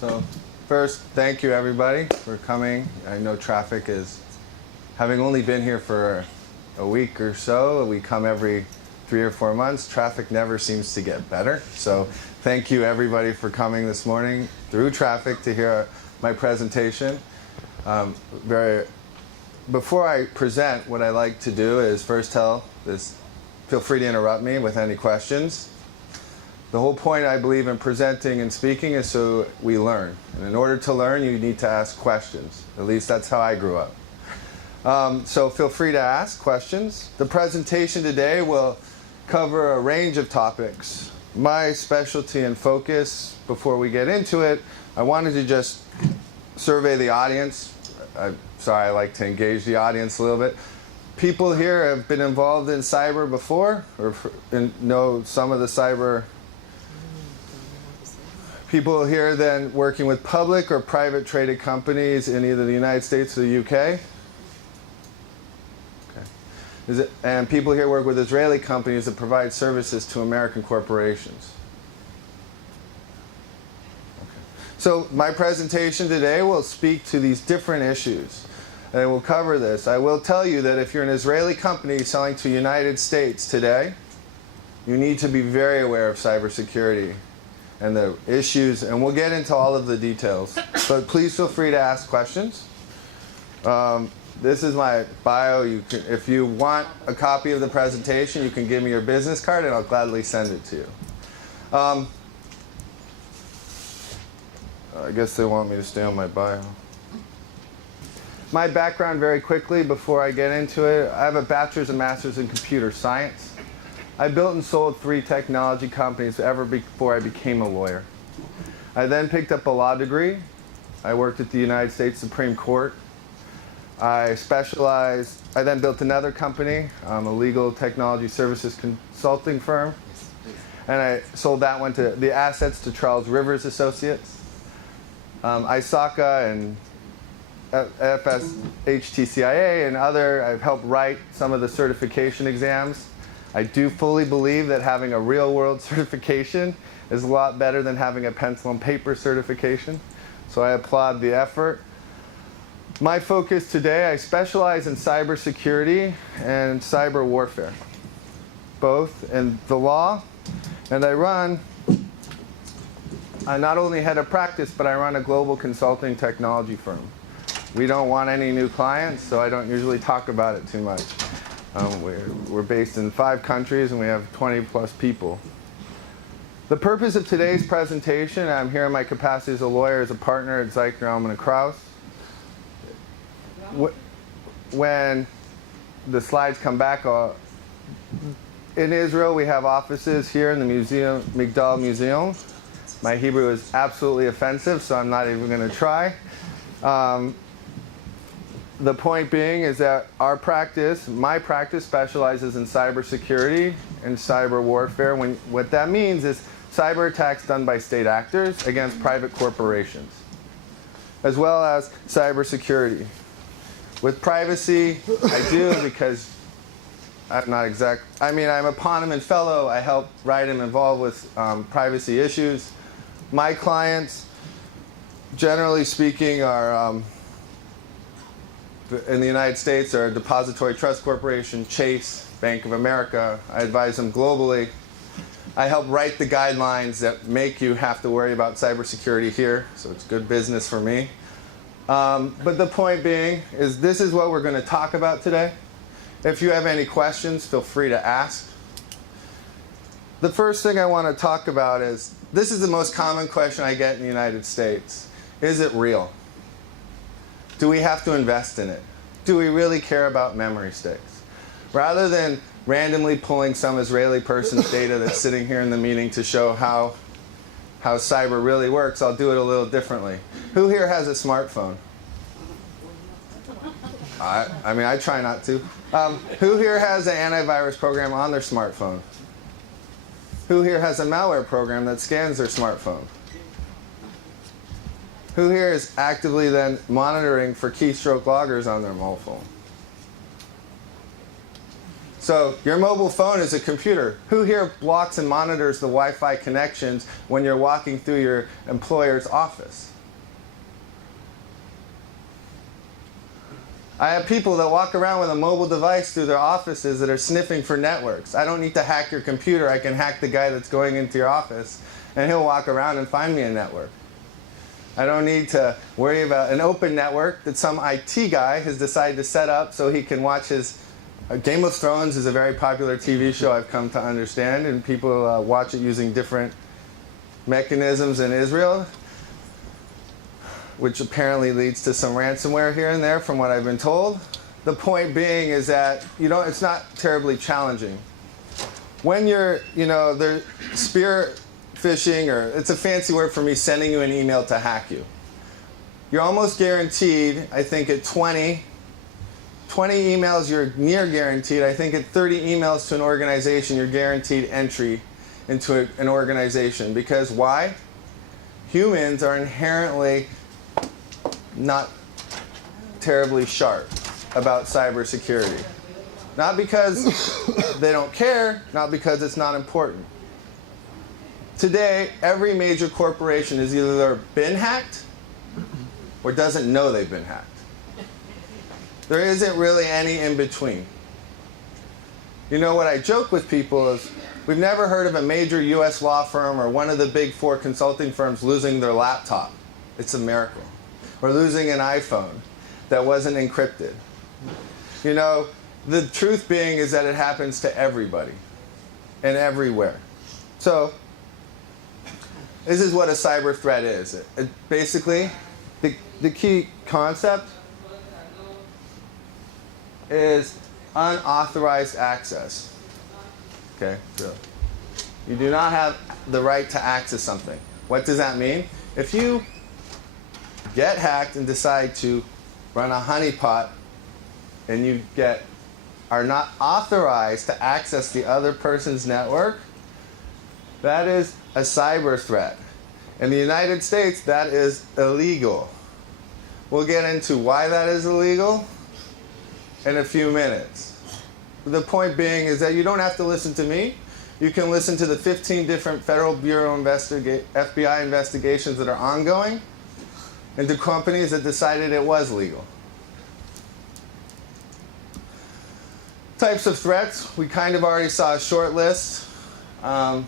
So first, thank you everybody for coming. I know traffic is, having only been here for a week or so, we come every 3 or 4 months. Traffic never seems to get better. So thank you everybody for coming this morning through traffic to hear my presentation. Before I present, what I like to do is first feel free to interrupt me with any questions. The whole point, I believe, in presenting and speaking is so we learn. And in order to learn, you need to ask questions. At least that's how I grew up. So feel free to ask questions. The presentation today will cover a range of topics. My specialty and focus, before we get into it, I wanted to just survey the audience. Sorry, I like to engage the audience a little bit. People here have been involved in cyber before, or know some of the cyber. People here then working with public or private traded companies in either the United States or the UK. Okay. And people here work with Israeli companies that provide services to American corporations. Okay. So my presentation today will speak to these different issues. And we'll cover this. I will tell you that if you're an Israeli company selling to the United States today, you need to be very aware of cybersecurity and the issues, and we'll get into all of the details. But please feel free to ask questions. This is my bio. If you want a copy of the presentation, you can give me your business card, and I'll gladly send it to you. I guess they want me to stay on my bio. My background very quickly before I get into it. I have a bachelor's and master's in computer science. I built and sold 3 technology companies ever before I became a lawyer. I then picked up a law degree. I worked at the United States Supreme Court. I then built another company, a legal technology services consulting firm. And I sold that one to the assets to Charles Rivers Associates. ISACA and FSHTCIA and I've helped write some of the certification exams. I do fully believe that having a real-world certification is a lot better than having a pencil and paper certification. So I applaud the effort. My focus today, I specialize in cybersecurity and cyber warfare, both in the law, and I not only head of practice, but I run a global consulting technology firm. We don't want any new clients, so I don't usually talk about it too much. We're based in 5 countries, and we have 20-plus people. The purpose of today's presentation, I'm here in my capacity as a lawyer, as a partner at Zeichner, Elman & Krauss. When the slides come back, in Israel, we have offices here in the museum, Migdal Museum. My Hebrew is absolutely offensive, so I'm not even going to try. The point being is that my practice specializes in cybersecurity and cyber warfare. What that means is cyber attacks done by state actors against private corporations, as well as cybersecurity. With privacy, I do because I'm a Poneman Fellow. I help write and involved with privacy issues. My clients, generally speaking, are in the United States are Depository Trust Corporation, Chase, Bank of America. I advise them globally. I help write the guidelines that make you have to worry about cybersecurity here, so it's good business for me. But the point being is this is what we're going to talk about today. If you have any questions, feel free to ask. The first thing I want to talk about is, this is the most common question I get in the United States. Is it real? Do we have to invest in it? Do we really care about memory sticks? Rather than randomly pulling some Israeli person's data that's sitting here in the meeting to show how cyber really works, I'll do it a little differently. Who here has a smartphone? I try not to. Who here has an antivirus program on their smartphone? Who here has a malware program that scans their smartphone? Who here is actively then monitoring for keystroke loggers on their mobile phone? So your mobile phone is a computer. Who here blocks and monitors the Wi-Fi connections when you're walking through your employer's office? I have people that walk around with a mobile device through their offices that are sniffing for networks. I don't need to hack your computer. I can hack the guy that's going into your office, and he'll walk around and find me a network. I don't need to worry about an open network that some IT guy has decided to set up so he can watch his Game of Thrones is a very popular TV show, I've come to understand, and people watch it using different mechanisms in Israel, which apparently leads to some ransomware here and there from what I've been told. The point being is that it's not terribly challenging. When you're, they're spear phishing, or it's a fancy word for me sending you an email to hack you. You're almost guaranteed, I think at 20 emails, you're near guaranteed. I think at 30 emails to an organization, you're guaranteed entry into an organization. Because why? Humans are inherently not terribly sharp about cybersecurity. Not because they don't care, not because it's not important. Today, every major corporation has either been hacked or doesn't know they've been hacked. There isn't really any in between. What I joke with people is, we've never heard of a major US law firm or one of the big 4 consulting firms losing their laptop. It's a miracle. Or losing an iPhone that wasn't encrypted. The truth being is that it happens to everybody and everywhere. So, this is what a cyber threat is. Basically, the key concept is unauthorized access. Okay, so you do not have the right to access something. What does that mean? If you get hacked and decide to run a honeypot and you are not authorized to access the other person's network, that is a cyber threat. In the United States, that is illegal. We'll get into why that is illegal in a few minutes. The point being is that you don't have to listen to me. You can listen to the 15 different Federal Bureau FBI investigations that are ongoing into companies that decided it was legal. Types of threats, we kind of already saw a short list. The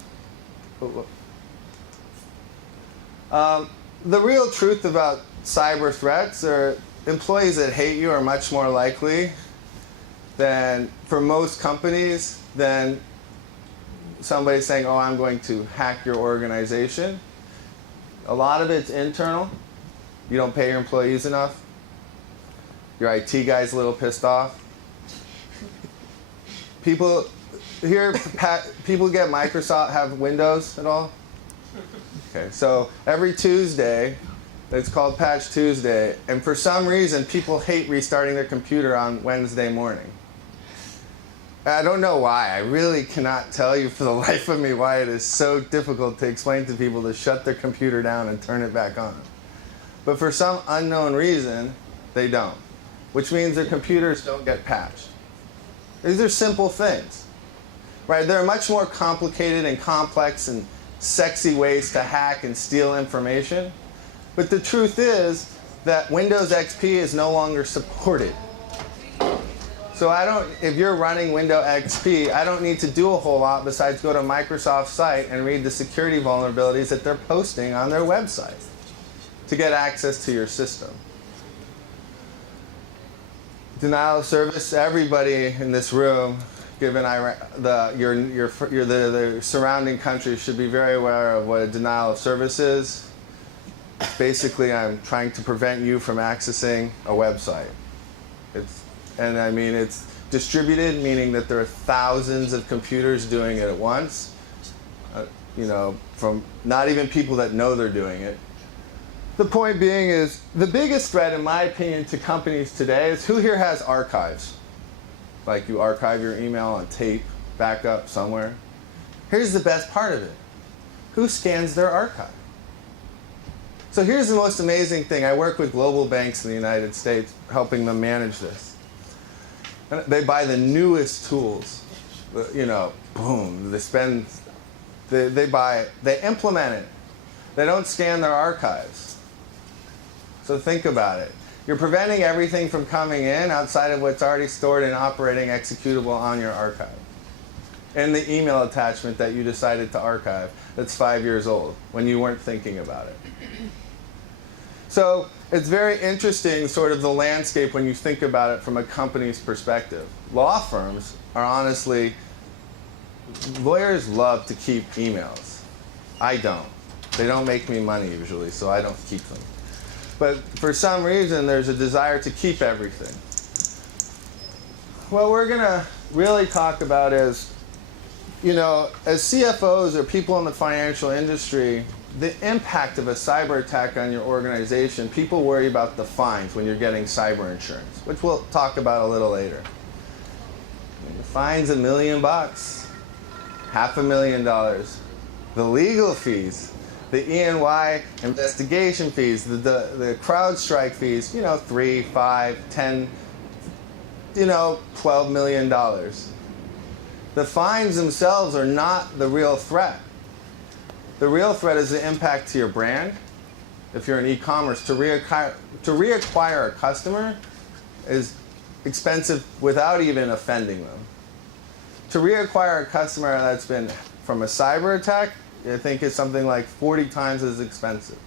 real truth about cyber threats are employees that hate you are much more likely than, for most companies, than somebody saying, oh, I'm going to hack your organization. A lot of it's internal. You don't pay your employees enough. Your IT guy's a little pissed off. People get Microsoft, have Windows at all? Okay, so every Tuesday, it's called Patch Tuesday, and for some reason, people hate restarting their computer on Wednesday morning. I don't know why. I really cannot tell you for the life of me why it is so difficult to explain to people to shut their computer down and turn it back on. But for some unknown reason, they don't, which means their computers don't get patched. These are simple things, right? There are much more complicated and complex and sexy ways to hack and steal information. But the truth is that Windows XP is no longer supported. So if you're running Windows XP, I don't need to do a whole lot besides go to Microsoft's site and read the security vulnerabilities that they're posting on their website to get access to your system. Denial of service, everybody in this room, given the surrounding countries, should be very aware of what a denial of service is. Basically, I'm trying to prevent you from accessing a website. It's distributed, meaning that there are thousands of computers doing it at once. From not even people that know they're doing it. The point being is, the biggest threat, in my opinion, to companies today is, who here has archives? Like you archive your email on tape, backup somewhere. Here's the best part of it. Who scans their archive? So here's the most amazing thing. I work with global banks in the United States, helping them manage this. And they buy the newest tools. boom, they buy it, they implement it. They don't scan their archives. So think about it. You're preventing everything from coming in outside of what's already stored and operating executable on your archive. And the email attachment that you decided to archive that's 5 years old when you weren't thinking about it. So it's very interesting, sort of the landscape when you think about it from a company's perspective. Law firms are honestly, lawyers love to keep emails. I don't. They don't make me money usually, so I don't keep them. But for some reason, there's a desire to keep everything. What we're going to really talk about is, as CFOs or people in the financial industry, the impact of a cyber attack on your organization, people worry about the fines when you're getting cyber insurance, which we'll talk about a little later. The fine's $1 million, $500,000. The legal fees, the E&Y investigation fees, the CrowdStrike fees, 3, 5, 10, $12 million. The fines themselves are not the real threat. The real threat is the impact to your brand. If you're in e-commerce, to reacquire a customer is expensive without even offending them. To reacquire a customer that's been from a cyber attack, I think is something like 40 times as expensive.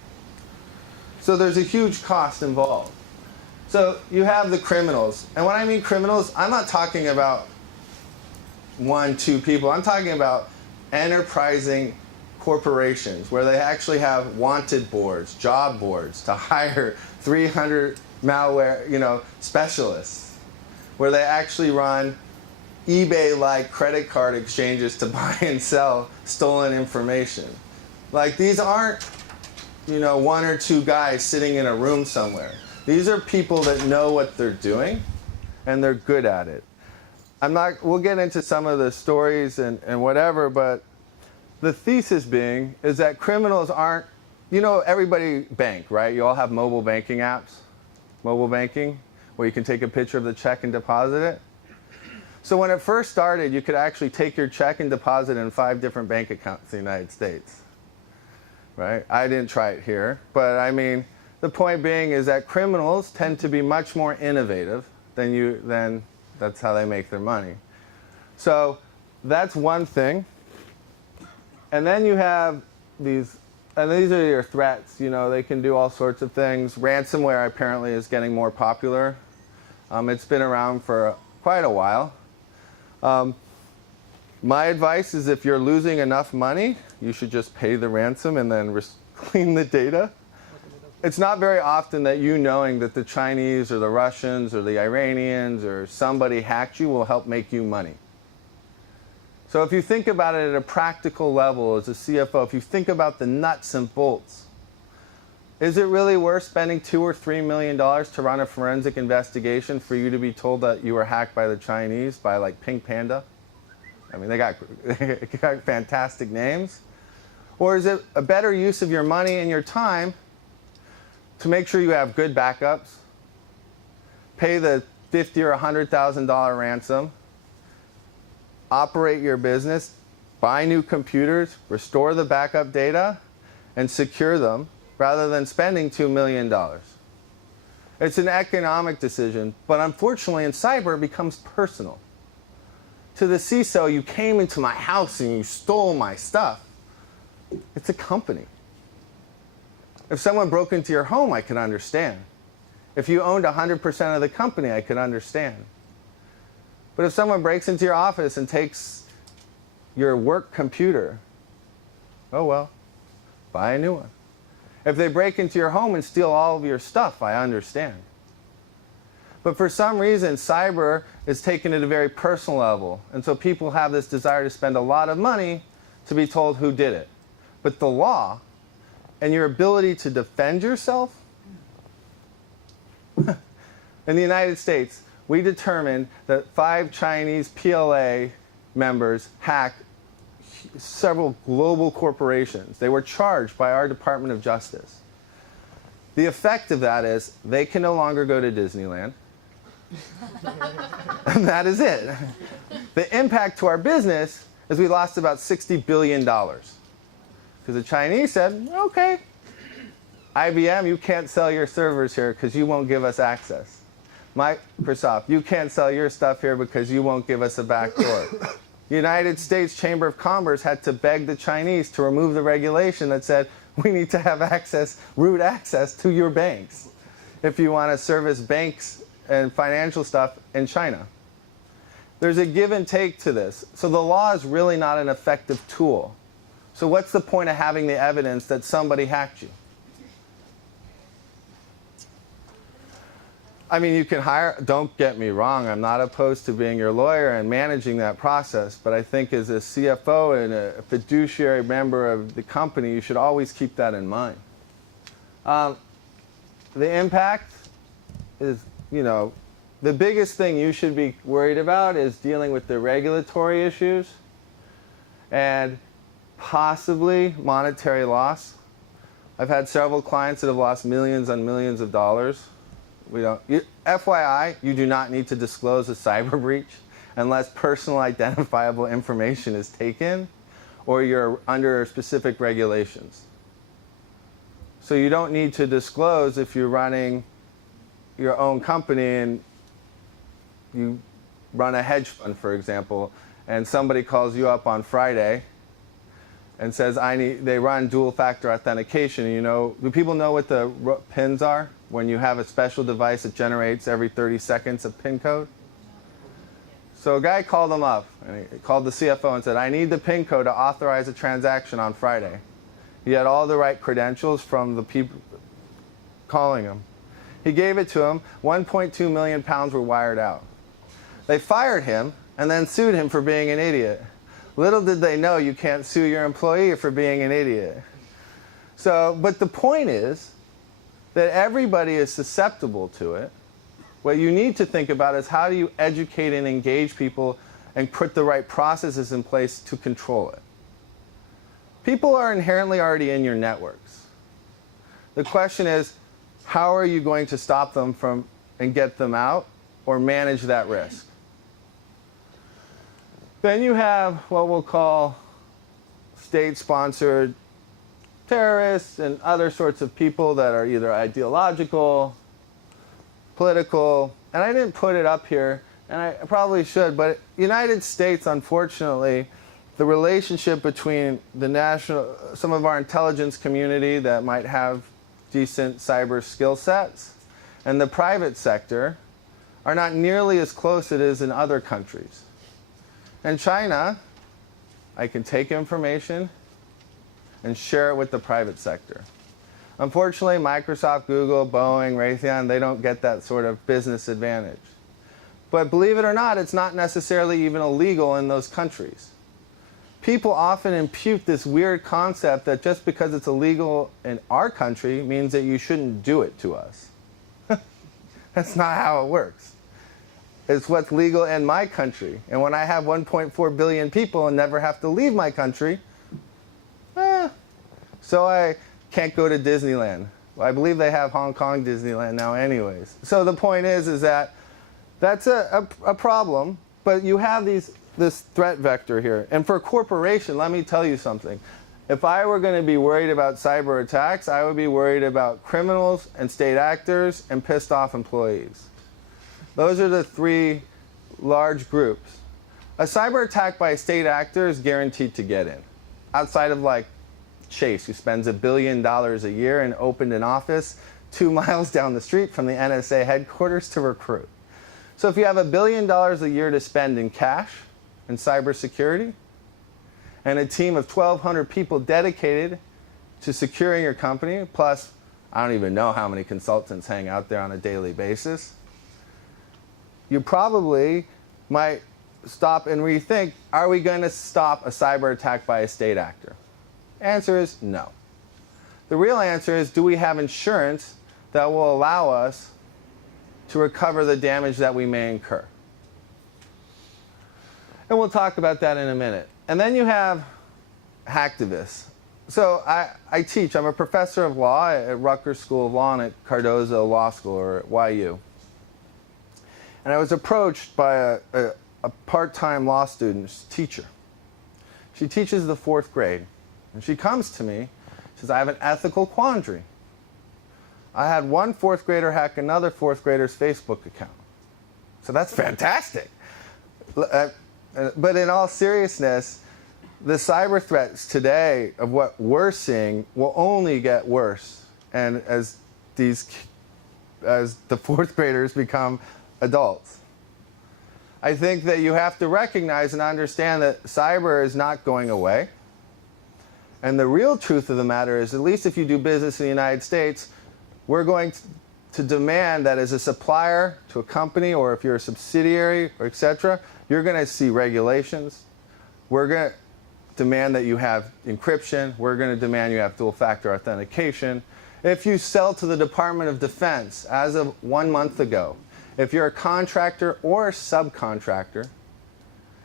So there's a huge cost involved. So you have the criminals. And when I mean criminals, I'm not talking about 1, 2 people. I'm talking about enterprising corporations where they actually have wanted boards, job boards to hire 300 malware, specialists, where they actually run eBay-like credit card exchanges to buy and sell stolen information. Like, these aren't, 1 or 2 guys sitting in a room somewhere. These are people that know what they're doing, and they're good at it. We'll get into some of the stories and whatever, but the thesis being is that criminals aren't, everybody bank, right? You all have mobile banking apps, mobile banking, where you can take a picture of the check and deposit it. So when it first started, you could actually take your check and deposit in 5 different bank accounts in the United States, right? I didn't try it here, but I mean, the point being is that criminals tend to be much more innovative than that's how they make their money. So that's one thing. And then you have these are your threats. They can do all sorts of things. Ransomware apparently is getting more popular. It's been around for quite a while. My advice is if you're losing enough money, you should just pay the ransom and then clean the data. It's not very often that knowing that the Chinese or the Russians or the Iranians or somebody hacked you will help make you money. So if you think about it at a practical level as a CFO, if you think about the nuts and bolts, is it really worth spending $2 or $3 million to run a forensic investigation for you to be told that you were hacked by the Chinese, by like Pink Panda? I mean, they got fantastic names. Or is it a better use of your money and your time to make sure you have good backups, pay the $50,000 or $100,000 ransom, operate your business, buy new computers, restore the backup data, and secure them, rather than spending $2 million. It's an economic decision, but unfortunately in cyber it becomes personal. To the CISO, you came into my house and you stole my stuff. It's a company. If someone broke into your home, I could understand. If you owned 100% of the company, I could understand. But if someone breaks into your office and takes your work computer, oh well, buy a new one. If they break into your home and steal all of your stuff, I understand. But for some reason, cyber is taken at a very personal level. And so people have this desire to spend a lot of money to be told who did it. But the law and your ability to defend yourself, in the United States, we determined that 5 Chinese PLA members hacked several global corporations. They were charged by our Department of Justice. The effect of that is they can no longer go to Disneyland. And that is it. The impact to our business is we lost about $60 billion. Because the Chinese said, okay, IBM, you can't sell your servers here because you won't give us access. Microsoft, you can't sell your stuff here because you won't give us a back door. United States Chamber of Commerce had to beg the Chinese to remove the regulation that said we need to have access, root access to your banks if you want to service banks and financial stuff in China. There's a give and take to this. So the law is really not an effective tool. So what's the point of having the evidence that somebody hacked you? I mean, you can hire, don't get me wrong, I'm not opposed to being your lawyer and managing that process, but I think as a CFO and a fiduciary member of the company, you should always keep that in mind. The impact is, the biggest thing you should be worried about is dealing with the regulatory issues and possibly monetary loss. I've had several clients that have lost millions and millions of dollars. FYI, you do not need to disclose a cyber breach unless personal identifiable information is taken or you're under specific regulations. So you don't need to disclose if you're running your own company and you run a hedge fund, for example, and somebody calls you up on Friday and says, they run dual factor authentication. Do people know what the pins are? When you have a special device that generates every 30 seconds a PIN code? So a guy called them up, and he called the CFO and said, I need the PIN code to authorize a transaction on Friday. He had all the right credentials from the people calling him. He gave it to him. 1.2 million pounds were wired out. They fired him and then sued him for being an idiot. Little did they know you can't sue your employee for being an idiot. But the point is that everybody is susceptible to it. What you need to think about is how do you educate and engage people and put the right processes in place to control it. People are inherently already in your networks. The question is, how are you going to stop them from and get them out or manage that risk? Then you have what we'll call state-sponsored terrorists and other sorts of people that are either ideological, political, and I didn't put it up here, and I probably should, but United States, unfortunately, the relationship between some of our intelligence community that might have decent cyber skill sets and the private sector are not nearly as close as it is in other countries. In China, I can take information and share it with the private sector. Unfortunately, Microsoft, Google, Boeing, Raytheon, they don't get that sort of business advantage. But believe it or not, it's not necessarily even illegal in those countries. People often impute this weird concept that just because it's illegal in our country means that you shouldn't do it to us. That's not how it works. It's what's legal in my country. And when I have 1.4 billion people and never have to leave my country, so I can't go to Disneyland. I believe they have Hong Kong Disneyland now anyways. So the point is that that's a problem, but you have this threat vector here. And for a corporation, let me tell you something. If I were going to be worried about cyber attacks, I would be worried about criminals and state actors and pissed off employees. Those are the three large groups. A cyber attack by a state actor is guaranteed to get in. Outside of like Chase, who spends $1 billion a year and opened an office 2 miles down the street from the NSA headquarters to recruit. So if you have $1 billion a year to spend in cash and cybersecurity, and a team of 1,200 people dedicated to securing your company, plus I don't even know how many consultants hang out there on a daily basis, you probably might stop and rethink, are we going to stop a cyber attack by a state actor? Answer is no. The real answer is, do we have insurance that will allow us to recover the damage that we may incur? And we'll talk about that in a minute. And then you have hacktivists. So I teach, I'm a professor of law at Rutgers School of Law and at Cardozo Law School, or at YU. And I was approached by a a part-time law student, teacher. She teaches the 4th grade. And she comes to me, she says, I have an ethical quandary. I had one 4th grader hack another 4th grader's Facebook account. So that's fantastic. But in all seriousness, the cyber threats today of what we're seeing will only get worse. And as the 4th graders become adults. I think that you have to recognize and understand that cyber is not going away. And the real truth of the matter is, at least if you do business in the United States, we're going to demand that as a supplier to a company, or if you're a subsidiary, or et cetera, you're going to see regulations. We're going to demand that you have encryption. We're going to demand you have dual-factor authentication. If you sell to the Department of Defense, as of 1 month ago, if you're a contractor or a subcontractor,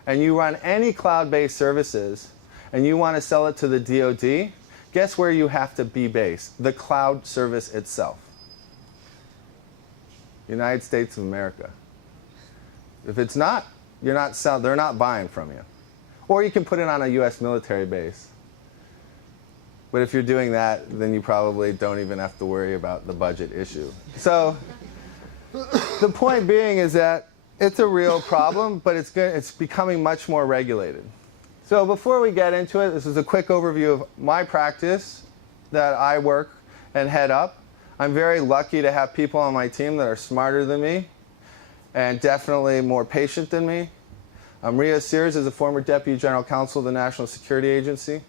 and you run any cloud-based services, and you want to sell it to the DoD, guess where you have to be based? The cloud service itself. United States of America. If it's not, they're not buying from you. Or you can put it on a US military base. But if you're doing that, then you probably don't even have to worry about the budget issue. So the point being is that it's a real problem, but it's becoming much more regulated. So before we get into it, this is a quick overview of my practice that I work and head up. I'm very lucky to have people on my team that are smarter than me and definitely more patient than me. Maria Sears is a former Deputy General Counsel of the National Security Agency.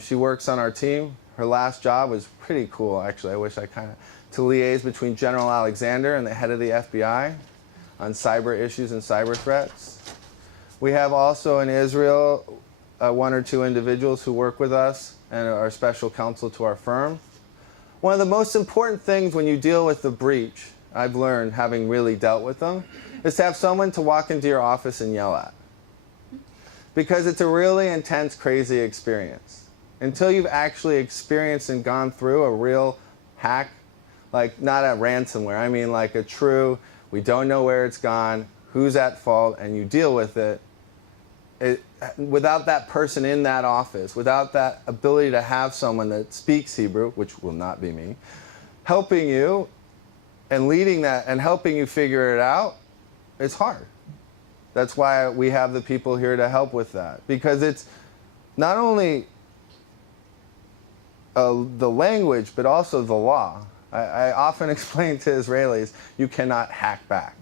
She works on our team. Her last job was pretty cool, actually. I wish to liaise between General Alexander and the head of the FBI on cyber issues and cyber threats. We have also in Israel 1 or 2 individuals who work with us and are special counsel to our firm. One of the most important things when you deal with the breach, I've learned having really dealt with them, is to have someone to walk into your office and yell at. Because it's a really intense, crazy experience. Until you've actually experienced and gone through a real hack, like not a ransomware, I mean like a true, we don't know where it's gone, who's at fault, and you deal with it, without that person in that office, without that ability to have someone that speaks Hebrew, which will not be me, helping you and leading that and helping you figure it out, it's hard. That's why we have the people here to help with that. Because it's not only the language, but also the law. I often explain to Israelis, you cannot hack back.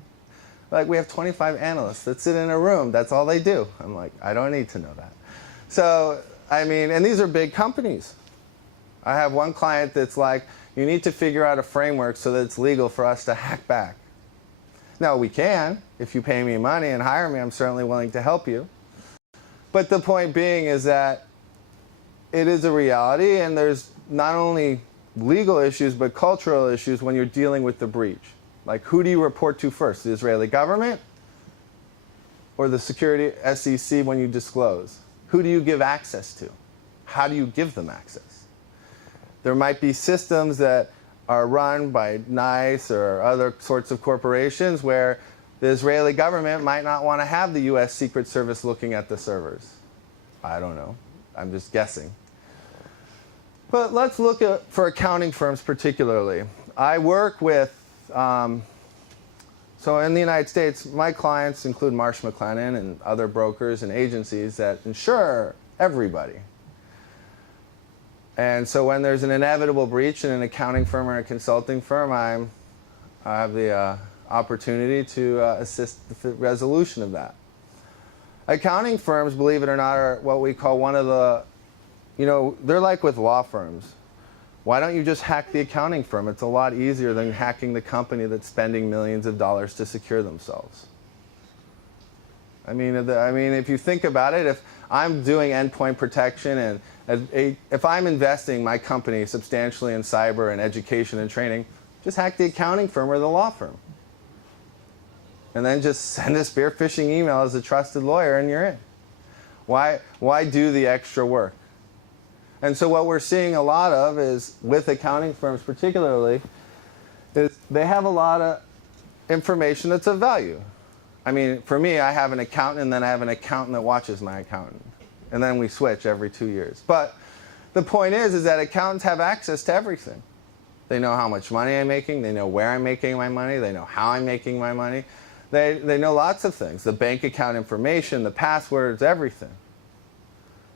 Like, we have 25 analysts that sit in a room. That's all they do. I'm like, I don't need to know that. So, I mean, and these are big companies. I have one client that's like, you need to figure out a framework so that it's legal for us to hack back. Now, we can. If you pay me money and hire me, I'm certainly willing to help you. But the point being is that it is a reality, and there's not only legal issues, but cultural issues when you're dealing with the breach. Like, who do you report to first? The Israeli government or the security SEC when you disclose? Who do you give access to? How do you give them access? There might be systems that are run by NICE or other sorts of corporations where the Israeli government might not want to have the US Secret Service looking at the servers. I don't know. I'm just guessing. But let's look at, for accounting firms particularly. I work with so in the United States, my clients include Marsh McLennan and other brokers and agencies that insure everybody. And so when there's an inevitable breach in an accounting firm or a consulting firm, I have the opportunity to assist the resolution of that. Accounting firms, believe it or not, are what we call one of the, they're like with law firms. Why don't you just hack the accounting firm? It's a lot easier than hacking the company that's spending millions of dollars to secure themselves. I mean, if you think about it, if I'm doing endpoint protection and if I'm investing my company substantially in cyber and education and training, just hack the accounting firm or the law firm. And then just send a spear phishing email as a trusted lawyer and you're in. Why do the extra work? And so what we're seeing a lot of is, with accounting firms particularly, is they have a lot of information that's of value. I mean, for me, I have an accountant, and then I have an accountant that watches my accountant. And then we switch every 2 years. But the point is that accountants have access to everything. They know how much money I'm making. They know where I'm making my money. They know how I'm making my money. They know lots of things. The bank account information, the passwords, everything.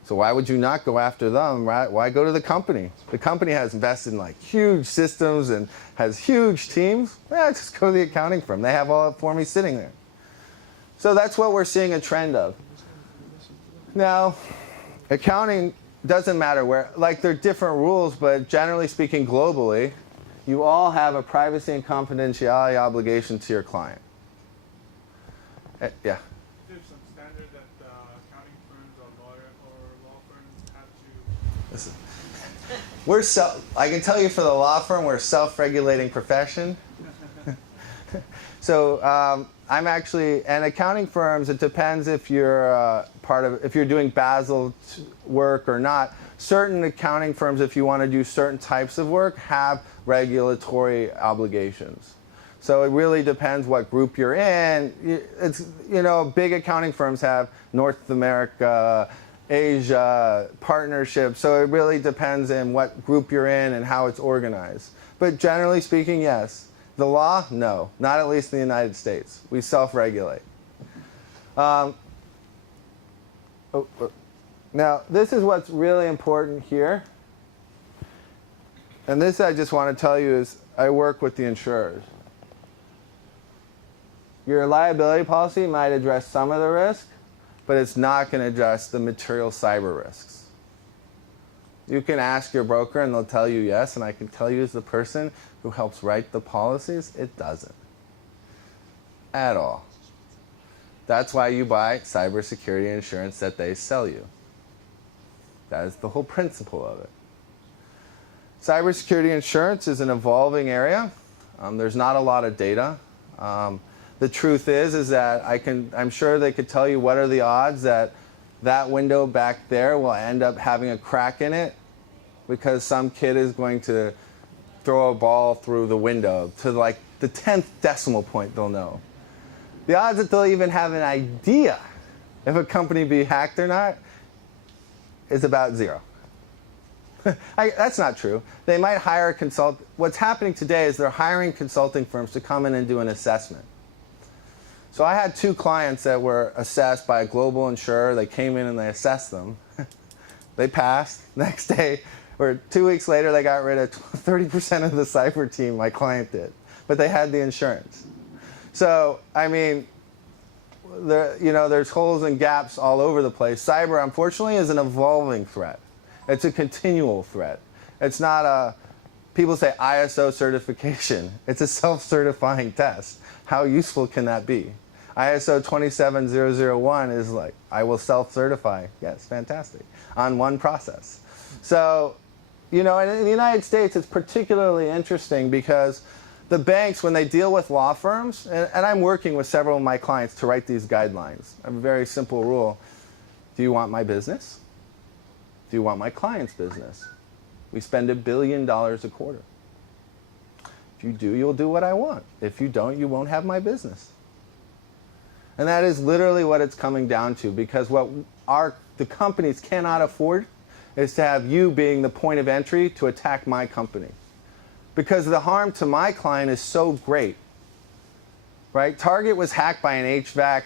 So why would you not go after them, right? Why go to the company? The company has invested in like huge systems and has huge teams. Yeah, just go to the accounting firm. They have all it for me sitting there. So that's what we're seeing a trend of. Now, accounting doesn't matter where, like there are different rules, but generally speaking globally, you all have a privacy and confidentiality obligation to your client. Yeah. There's some standard that accounting firms or law firms have to. Listen, I can tell you for the law firm, we're a self-regulating profession. So I'm actually, and accounting firms, it depends if you're if you're doing Basel work or not. Certain accounting firms, if you want to do certain types of work, have regulatory obligations. So it really depends what group you're in. It's, you know, big accounting firms have North America, Asia, partnerships. So it really depends on what group you're in and how it's organized. But generally speaking, yes. The law, no. Not at least in the United States. We self-regulate. Now, this is what's really important here. And this I just want to tell you is I work with the insurers. Your liability policy might address some of the risk, but it's not going to address the material cyber risks. You can ask your broker and they'll tell you yes, and I can tell you as the person who helps write the policies, it doesn't. At all. That's why you buy cybersecurity insurance that they sell you. That is the whole principle of it. Cybersecurity insurance is an evolving area. There's not a lot of data. The truth is that I'm sure they could tell you what are the odds that that window back there will end up having a crack in it because some kid is going to throw a ball through the window to like the 10th decimal point they'll know. The odds that they'll even have an idea if a company be hacked or not is about 0. That's not true. They might hire a consultant. What's happening today is they're hiring consulting firms to come in and do an assessment. So I had 2 clients that were assessed by a global insurer. They came in and they assessed them. They passed. Next day, or 2 weeks later, they got rid of 30% of the cyber team, my client did. But they had the insurance. So, I mean, there's holes and gaps all over the place. Cyber, unfortunately, is an evolving threat. It's a continual threat. It's not a, people say ISO certification. It's a self-certifying test. How useful can that be? ISO 27001 is like, I will self-certify. Yes, fantastic. On one process. So, you know, and in the United States, it's particularly interesting because the banks, when they deal with law firms, and I'm working with several of my clients to write these guidelines. I have a very simple rule. Do you want my business? Do you want my client's business? We spend $1 billion a quarter. If you do, you'll do what I want. If you don't, you won't have my business. And that is literally what it's coming down to, because what the companies cannot afford is to have you being the point of entry to attack my company. Because the harm to my client is so great. Right? Target was hacked by an HVAC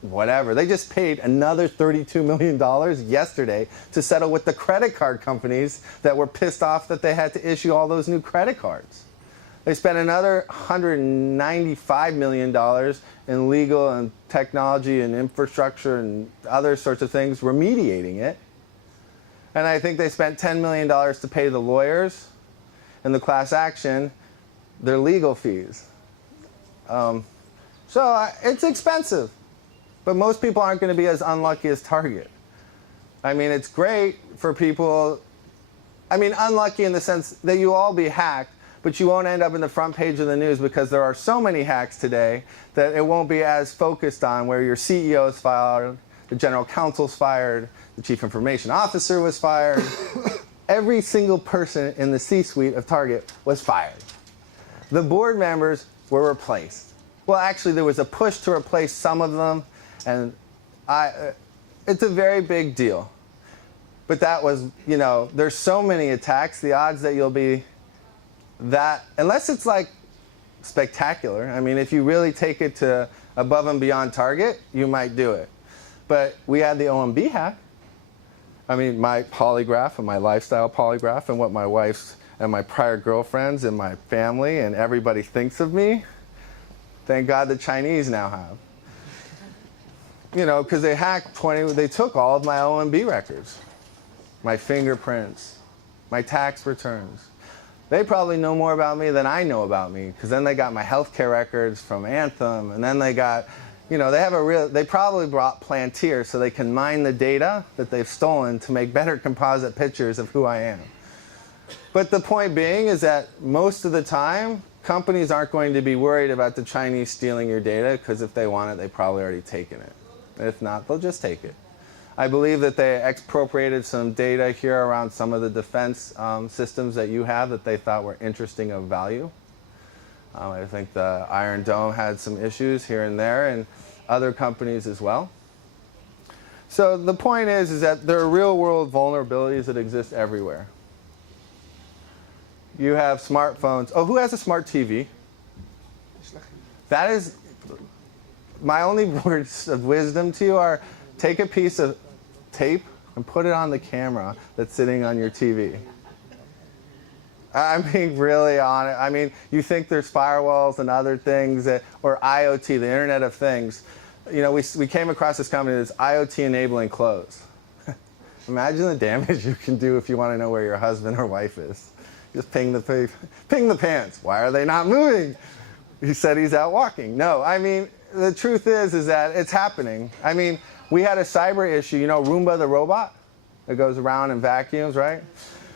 whatever. They just paid another $32 million yesterday to settle with the credit card companies that were pissed off that they had to issue all those new credit cards. They spent another $195 million in legal and technology and infrastructure and other sorts of things remediating it. And I think they spent $10 million to pay the lawyers and the class action their legal fees. So it's expensive. But most people aren't going to be as unlucky as Target. I mean, it's great for people. I mean, unlucky in the sense that you all be hacked, but you won't end up in the front page of the news because there are so many hacks today that it won't be as focused on where your CEO is fired, the general counsel's fired, the chief information officer was fired. Every single person in the C-suite of Target was fired. The board members were replaced. Well, actually, there was a push to replace some of them, and it's a very big deal. But that was, there's so many attacks, the odds that you'll be that, unless it's like spectacular. I mean, if you really take it to above and beyond target, you might do it. But we had the OMB hack. I mean, my polygraph and my lifestyle polygraph and what my wife's and my prior girlfriends and my family and everybody thinks of me, thank God the Chinese now have. Because they hacked they took all of my OMB records, my fingerprints, my tax returns. They probably know more about me than I know about me, because then they got my healthcare records from Anthem, and then they got, they probably brought Plantier so they can mine the data that they've stolen to make better composite pictures of who I am. But the point being is that most of the time, companies aren't going to be worried about the Chinese stealing your data, because if they want it, they've probably already taken it. If not, they'll just take it. I believe that they expropriated some data here around some of the defense systems that you have that they thought were interesting of value. I think the Iron Dome had some issues here and there, and other companies as well. So the point is that there are real-world vulnerabilities that exist everywhere. You have smartphones. Oh, who has a smart TV? That is, my only words of wisdom to you are, take a piece of tape and put it on the camera that's sitting on your TV. I'm being really honest. I mean, you think there's firewalls and other things, or IoT, the Internet of Things. We came across this company that's IoT enabling clothes. Imagine the damage you can do if you want to know where your husband or wife is. Just ping the pants. Why are they not moving? He said he's out walking. No, I mean, the truth is that it's happening. I mean, we had a cyber issue. Roomba the robot that goes around and vacuums, right?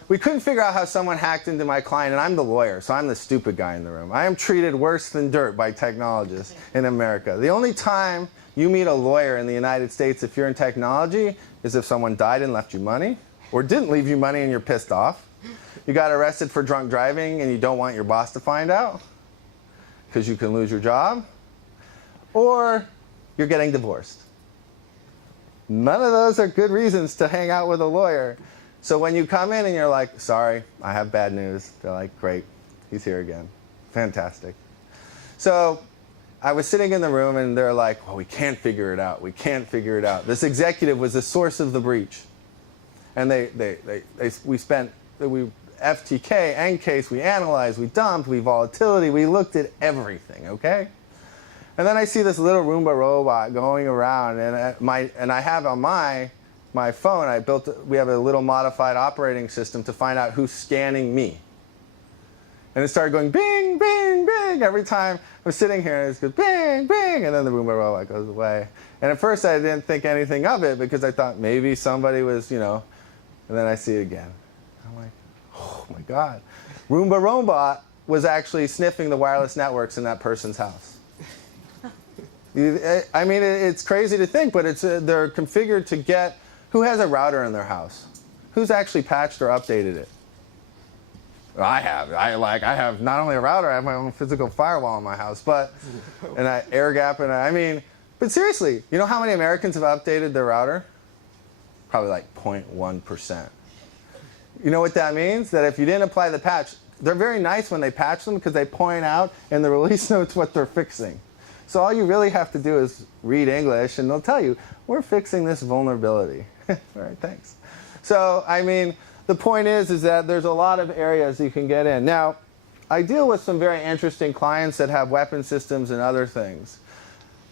We couldn't figure out how someone hacked into my client, and I'm the lawyer, so I'm the stupid guy in the room. I am treated worse than dirt by technologists in America. The only time you meet a lawyer in the United States if you're in technology is if someone died and left you money, or didn't leave you money and you're pissed off. You got arrested for drunk driving and you don't want your boss to find out because you can lose your job, or you're getting divorced. None of those are good reasons to hang out with a lawyer. So when you come in and you're like, sorry, I have bad news, they're like, great, he's here again. Fantastic. So I was sitting in the room and they're like, well, we can't figure it out. We can't figure it out. This executive was the source of the breach. And we FTK, EnCase, we analyzed, we dumped, we volatility, we looked at everything, okay? And then I see this little Roomba robot going around, and I have on my phone, we have a little modified operating system to find out who's scanning me. And it started going bing, bing, bing every time I'm sitting here, and it goes bing, bing, and then the Roomba robot goes away. And at first I didn't think anything of it because I thought maybe somebody was, and then I see it again. I'm like, oh my God. Roomba robot was actually sniffing the wireless networks in that person's house. I mean, it's crazy to think, but they're configured to get who has a router in their house, who's actually patched or updated it. I have. I have not only a router, I have my own physical firewall in my house, and I air gap, but seriously, you know how many Americans have updated their router? Probably like 0.1%. You know what that means? That if you didn't apply the patch, they're very nice when they patch them because they point out in the release notes what they're fixing. So all you really have to do is read English, and they'll tell you, we're fixing this vulnerability. All right, thanks. So, I mean, the point is that there's a lot of areas you can get in. Now, I deal with some very interesting clients that have weapon systems and other things.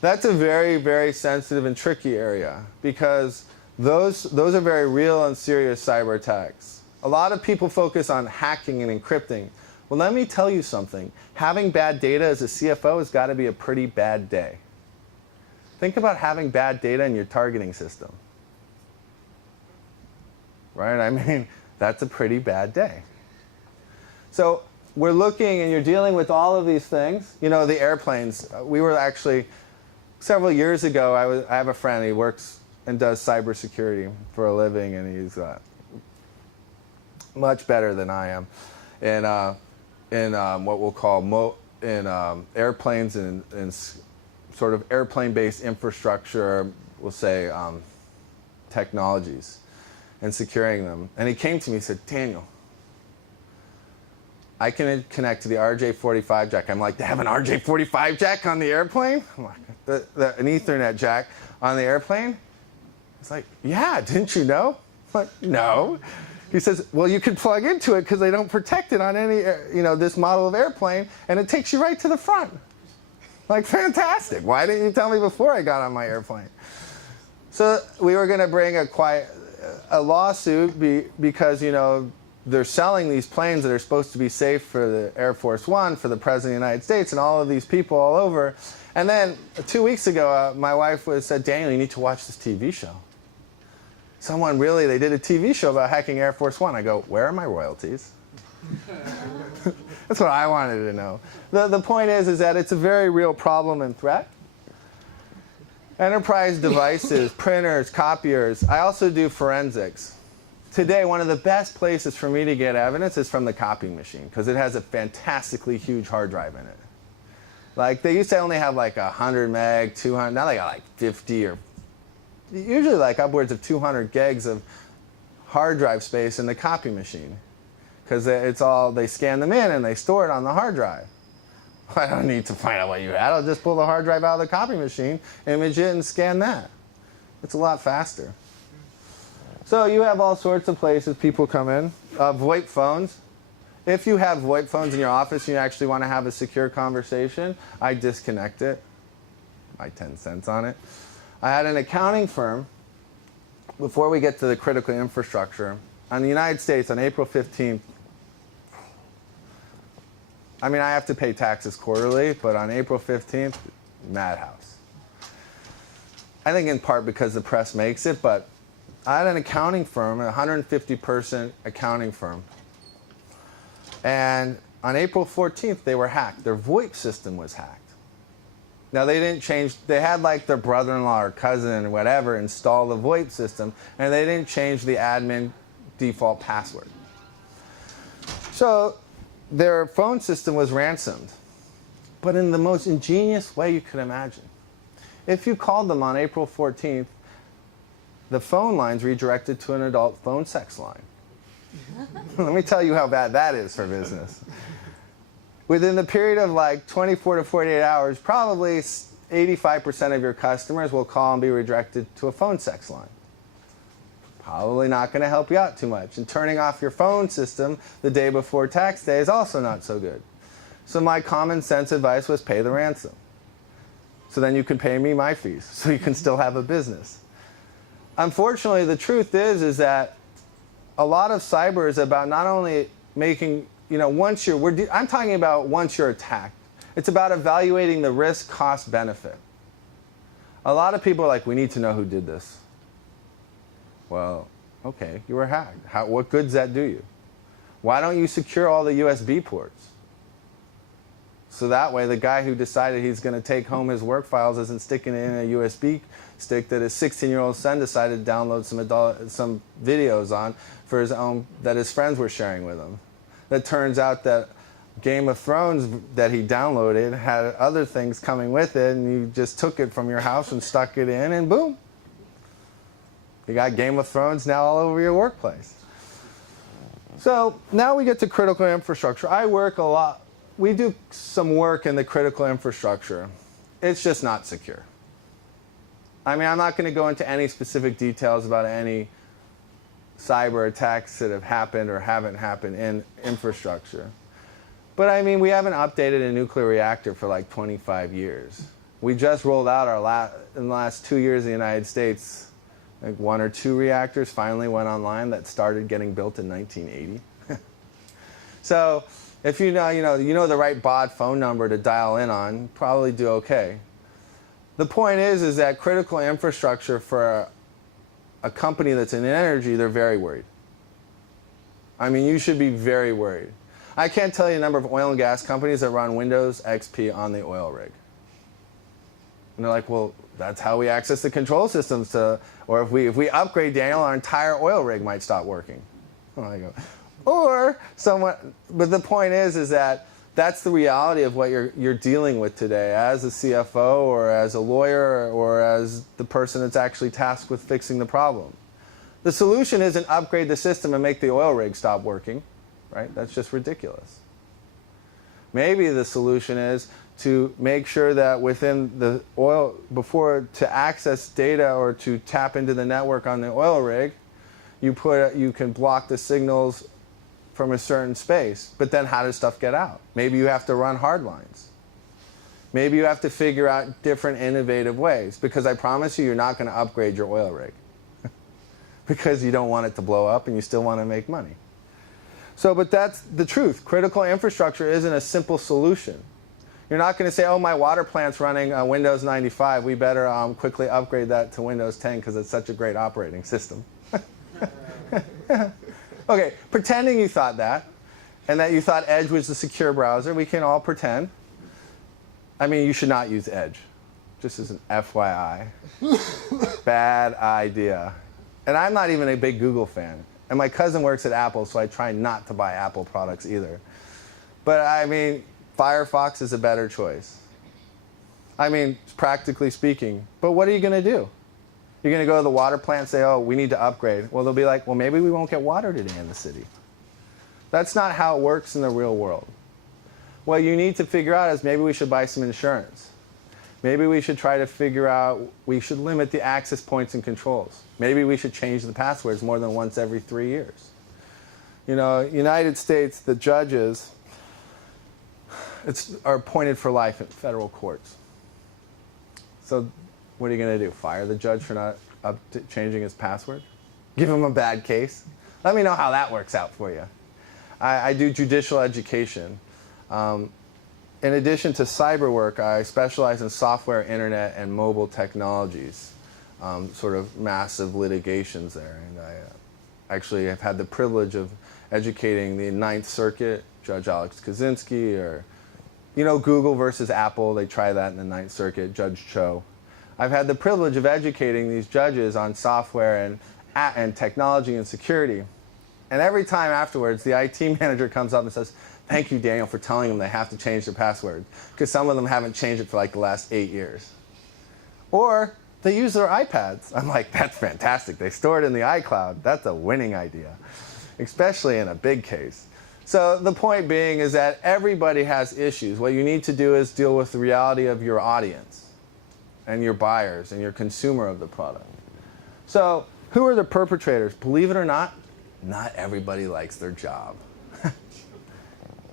That's a very, very sensitive and tricky area because those are very real and serious cyber attacks. A lot of people focus on hacking and encrypting. Well, let me tell you something. Having bad data as a CFO has got to be a pretty bad day. Think about having bad data in your targeting system. Right? I mean, that's a pretty bad day. So we're looking, and you're dealing with all of these things. The airplanes. We were actually, several years ago, I have a friend. He works and does cybersecurity for a living, and he's much better than I am in what we'll call airplanes and sort of airplane-based infrastructure, we'll say, technologies and securing them. And he came to me and said, Daniel, I can connect to the RJ45 jack. I'm like, they have an RJ45 jack on the airplane? I'm like, an Ethernet jack on the airplane? It's like, yeah, didn't you know? I'm like, no. He says, well, you could plug into it because they don't protect it on any, this model of airplane, and it takes you right to the front. Like, fantastic. Why didn't you tell me before I got on my airplane? So we were going to bring a lawsuit because, they're selling these planes that are supposed to be safe for the Air Force One, for the President of the United States, and all of these people all over. And then 2 weeks ago, my wife said, Daniel, you need to watch this TV show. They did a TV show about hacking Air Force One. I go, where are my royalties? That's what I wanted to know. The point is that it's a very real problem and threat. Enterprise devices, printers, copiers. I also do forensics. Today, one of the best places for me to get evidence is from the copying machine because it has a fantastically huge hard drive in it. Like, they used to only have like 100 meg, 200, now they got like 50 or usually like upwards of 200 gigs of hard drive space in the copy machine because they scan them in and they store it on the hard drive. I don't need to find out what you had. I'll just pull the hard drive out of the copy machine, image it, and scan that. It's a lot faster. So you have all sorts of places people come in. VoIP phones. If you have VoIP phones in your office and you actually want to have a secure conversation, I disconnect it. My 10 cents on it. I had an accounting firm, before we get to the critical infrastructure, in the United States on April 15th, I have to pay taxes quarterly, but on April 15th, madhouse. I think in part because the press makes it, but I had an accounting firm, a 150-person accounting firm. And on April 14th, they were hacked. Their VoIP system was hacked. Now, they didn't change. They had like their brother-in-law or cousin or whatever install the VoIP system, and they didn't change the admin default password. So their phone system was ransomed, but in the most ingenious way you could imagine. If you called them on April 14th, the phone line's redirected to an adult phone sex line. Let me tell you how bad that is for business. Within the period of like 24 to 48 hours, probably 85% of your customers will call and be redirected to a phone sex line. Probably not going to help you out too much. And turning off your phone system the day before tax day is also not so good. So my common sense advice was pay the ransom. So then you can pay me my fees, so you can still have a business. Unfortunately, the truth is that a lot of cyber is about not only making, I'm talking about once you're attacked. It's about evaluating the risk, cost, benefit. A lot of people are like, we need to know who did this. Well, okay, you were hacked. What good does that do you? Why don't you secure all the USB ports? So that way, the guy who decided he's going to take home his work files isn't sticking it in a USB stick that his 16-year-old son decided to download some videos on for his own that his friends were sharing with him. That turns out that Game of Thrones that he downloaded had other things coming with it, and you just took it from your house and stuck it in, and boom. You got Game of Thrones now all over your workplace. So now we get to critical infrastructure. I work a lot. We do some work in the critical infrastructure. It's just not secure. I'm not going to go into any specific details about any cyber attacks that have happened or haven't happened in infrastructure. But we haven't updated a nuclear reactor for like 25 years. We just rolled out in the last 2 years in the United States, like 1 or 2 reactors finally went online that started getting built in 1980. So if you know the right baud phone number to dial in on, probably do okay. The point is that critical infrastructure for a company that's in energy, they're very worried. You should be very worried. I can't tell you the number of oil and gas companies that run Windows XP on the oil rig. And they're like, well, that's how we access the control systems or if we upgrade Daniel, our entire oil rig might stop working. Well, I go, but the point is that that's the reality of what you're dealing with today as a CFO or as a lawyer or as the person that's actually tasked with fixing the problem. The solution isn't upgrade the system and make the oil rig stop working, right? That's just ridiculous. Maybe the solution is to make sure that within the oil, before to access data or to tap into the network on the oil rig, you can block the signals from a certain space. But then how does stuff get out? Maybe you have to run hard lines. Maybe you have to figure out different innovative ways, because I promise you, you're not going to upgrade your oil rig because you don't want it to blow up and you still want to make money. So, but that's the truth. Critical infrastructure isn't a simple solution. You're not going to say, oh, my water plant's running Windows 95. We better quickly upgrade that to Windows 10 because it's such a great operating system. Okay, pretending you thought that, and that you thought Edge was the secure browser, we can all pretend. I mean, you should not use Edge, just as an FYI. Bad idea. And I'm not even a big Google fan. And my cousin works at Apple, so I try not to buy Apple products either. But I mean, Firefox is a better choice. I mean, practically speaking. But what are you going to do? You're going to go to the water plant and say, oh, we need to upgrade. Well, they'll be like, well, maybe we won't get water today in the city. That's not how it works in the real world. What you need to figure out is maybe we should buy some insurance. Maybe we should try to figure out, we should limit the access points and controls. Maybe we should change the passwords more than once every 3 years. You know, United States, the judges are appointed for life in federal courts. So what are you going to do? Fire the judge for not changing his password? Give him a bad case? Let me know how that works out for you. I do judicial education. In addition to cyber work, I specialize in software, internet, and mobile technologies, sort of massive litigations there. And I actually have had the privilege of educating the Ninth Circuit, Judge Alex Kaczynski, or, you know, Google versus Apple, they try that in the Ninth Circuit, Judge Cho. I've had the privilege of educating these judges on software and technology and security. And every time afterwards, the IT manager comes up and says, thank you, Daniel, for telling them they have to change their password, because some of them haven't changed it for like the last 8 years. Or they use their iPads. I'm like, that's fantastic. They store it in the iCloud. That's a winning idea, especially in a big case. So the point being is that everybody has issues. What you need to do is deal with the reality of your audience and your buyers and your consumer of the product. So who are the perpetrators? Believe it or not everybody likes their job.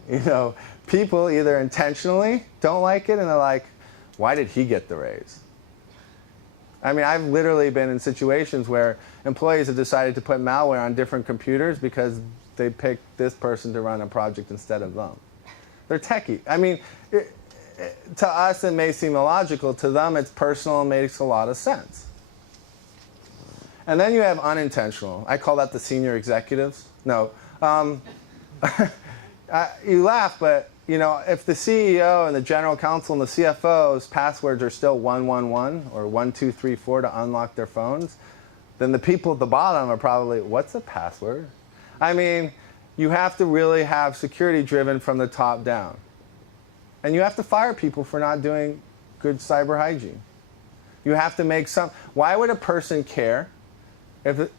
You know, people either intentionally don't like it and they're like, why did he get the raise? I mean, I've literally been in situations where employees have decided to put malware on different computers because they picked this person to run a project instead of them. They're techie. I mean, to us it may seem illogical. To them it's personal and makes a lot of sense. And then you have unintentional. I call that the senior executives. No. You laugh, but you know, if the CEO and the general counsel and the CFO's passwords are still 111 or 1234 to unlock their phones, then the people at the bottom are probably, what's a password? I mean, you have to really have security driven from the top down. And you have to fire people for not doing good cyber hygiene. You have to make some, why would a person care if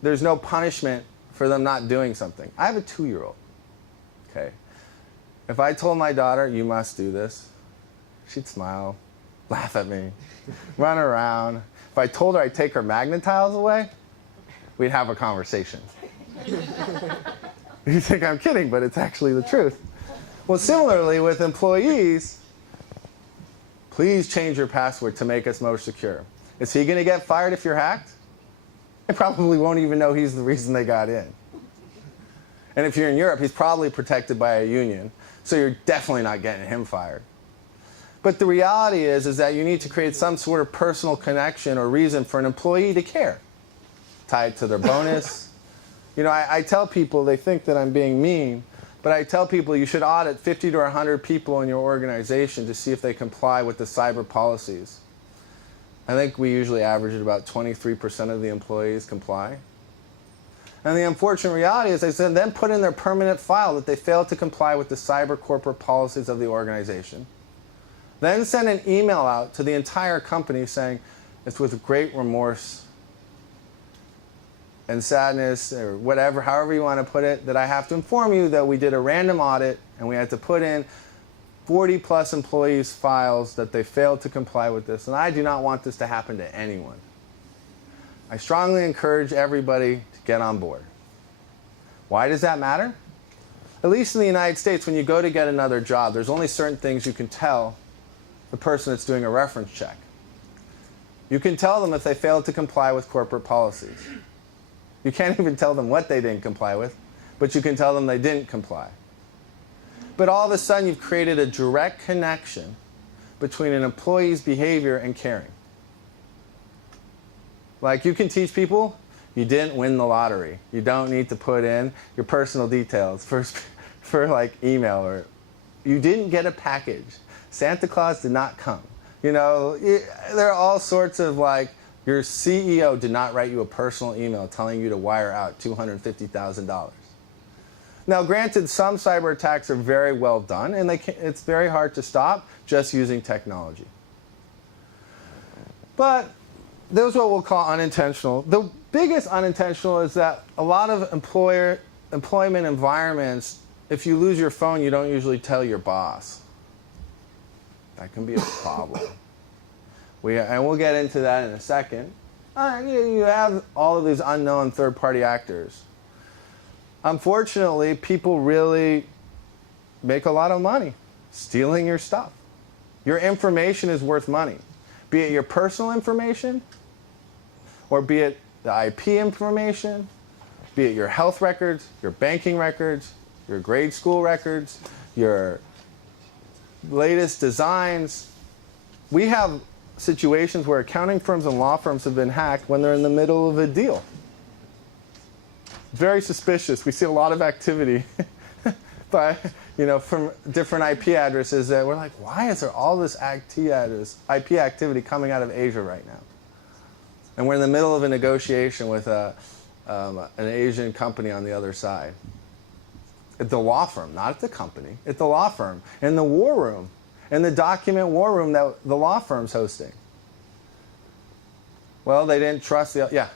there's no punishment for them not doing something? I have a 2-year-old. Okay. If I told my daughter, you must do this, she'd smile, laugh at me, run around. If I told her I'd take her magnet tiles away, we'd have a conversation. You think I'm kidding, but it's actually the truth. Well, similarly with employees, please change your password to make us more secure. Is he going to get fired if you're hacked? They probably won't even know he's the reason they got in. And if you're in Europe, he's probably protected by a union, so you're definitely not getting him fired. But the reality is that you need to create some sort of personal connection or reason for an employee to care, tied to their bonus. You know, I tell people, they think that I'm being mean, but I tell people you should audit 50 to 100 people in your organization to see if they comply with the cyber policies. I think we usually average at about 23% of the employees comply. And the unfortunate reality is they then put in their permanent file that they failed to comply with the cyber corporate policies of the organization. Then send an email out to the entire company saying, it's with great remorse and sadness, or whatever, however you want to put it, that I have to inform you that we did a random audit and we had to put in 40+ employees' files that they failed to comply with this. And I do not want this to happen to anyone. I strongly encourage everybody to get on board. Why does that matter? At least in the United States, when you go to get another job, there's only certain things you can tell the person that's doing a reference check. You can tell them if they failed to comply with corporate policies. You can't even tell them what they didn't comply with, but you can tell them they didn't comply. But all of a sudden, you've created a direct connection between an employee's behavior and caring. Like, you can teach people, you didn't win the lottery. You don't need to put in your personal details for like email, or you didn't get a package. Santa Claus did not come. You know, there are all sorts of, like, your CEO did not write you a personal email telling you to wire out $250,000. Now, granted, some cyber attacks are very well done, and it's very hard to stop just using technology. But those are what we'll call unintentional. The biggest unintentional is that a lot of employment environments, if you lose your phone, you don't usually tell your boss. That can be a problem. And we'll get into that in a second. You have all of these unknown third-party actors. Unfortunately, people really make a lot of money stealing your stuff. Your information is worth money, be it your personal information, or be it the IP information, be it your health records, your banking records, your grade school records, your latest designs. We have situations where accounting firms and law firms have been hacked when they're in the middle of a deal. Very suspicious. We see a lot of activity from different IP addresses that we're like, why is there all this IP activity coming out of Asia right now? And we're in the middle of a negotiation with an Asian company on the other side. At the law firm, not at the company, at the law firm, in the war room, in the document war room that the law firm's hosting. Well, they didn't trust the, yeah.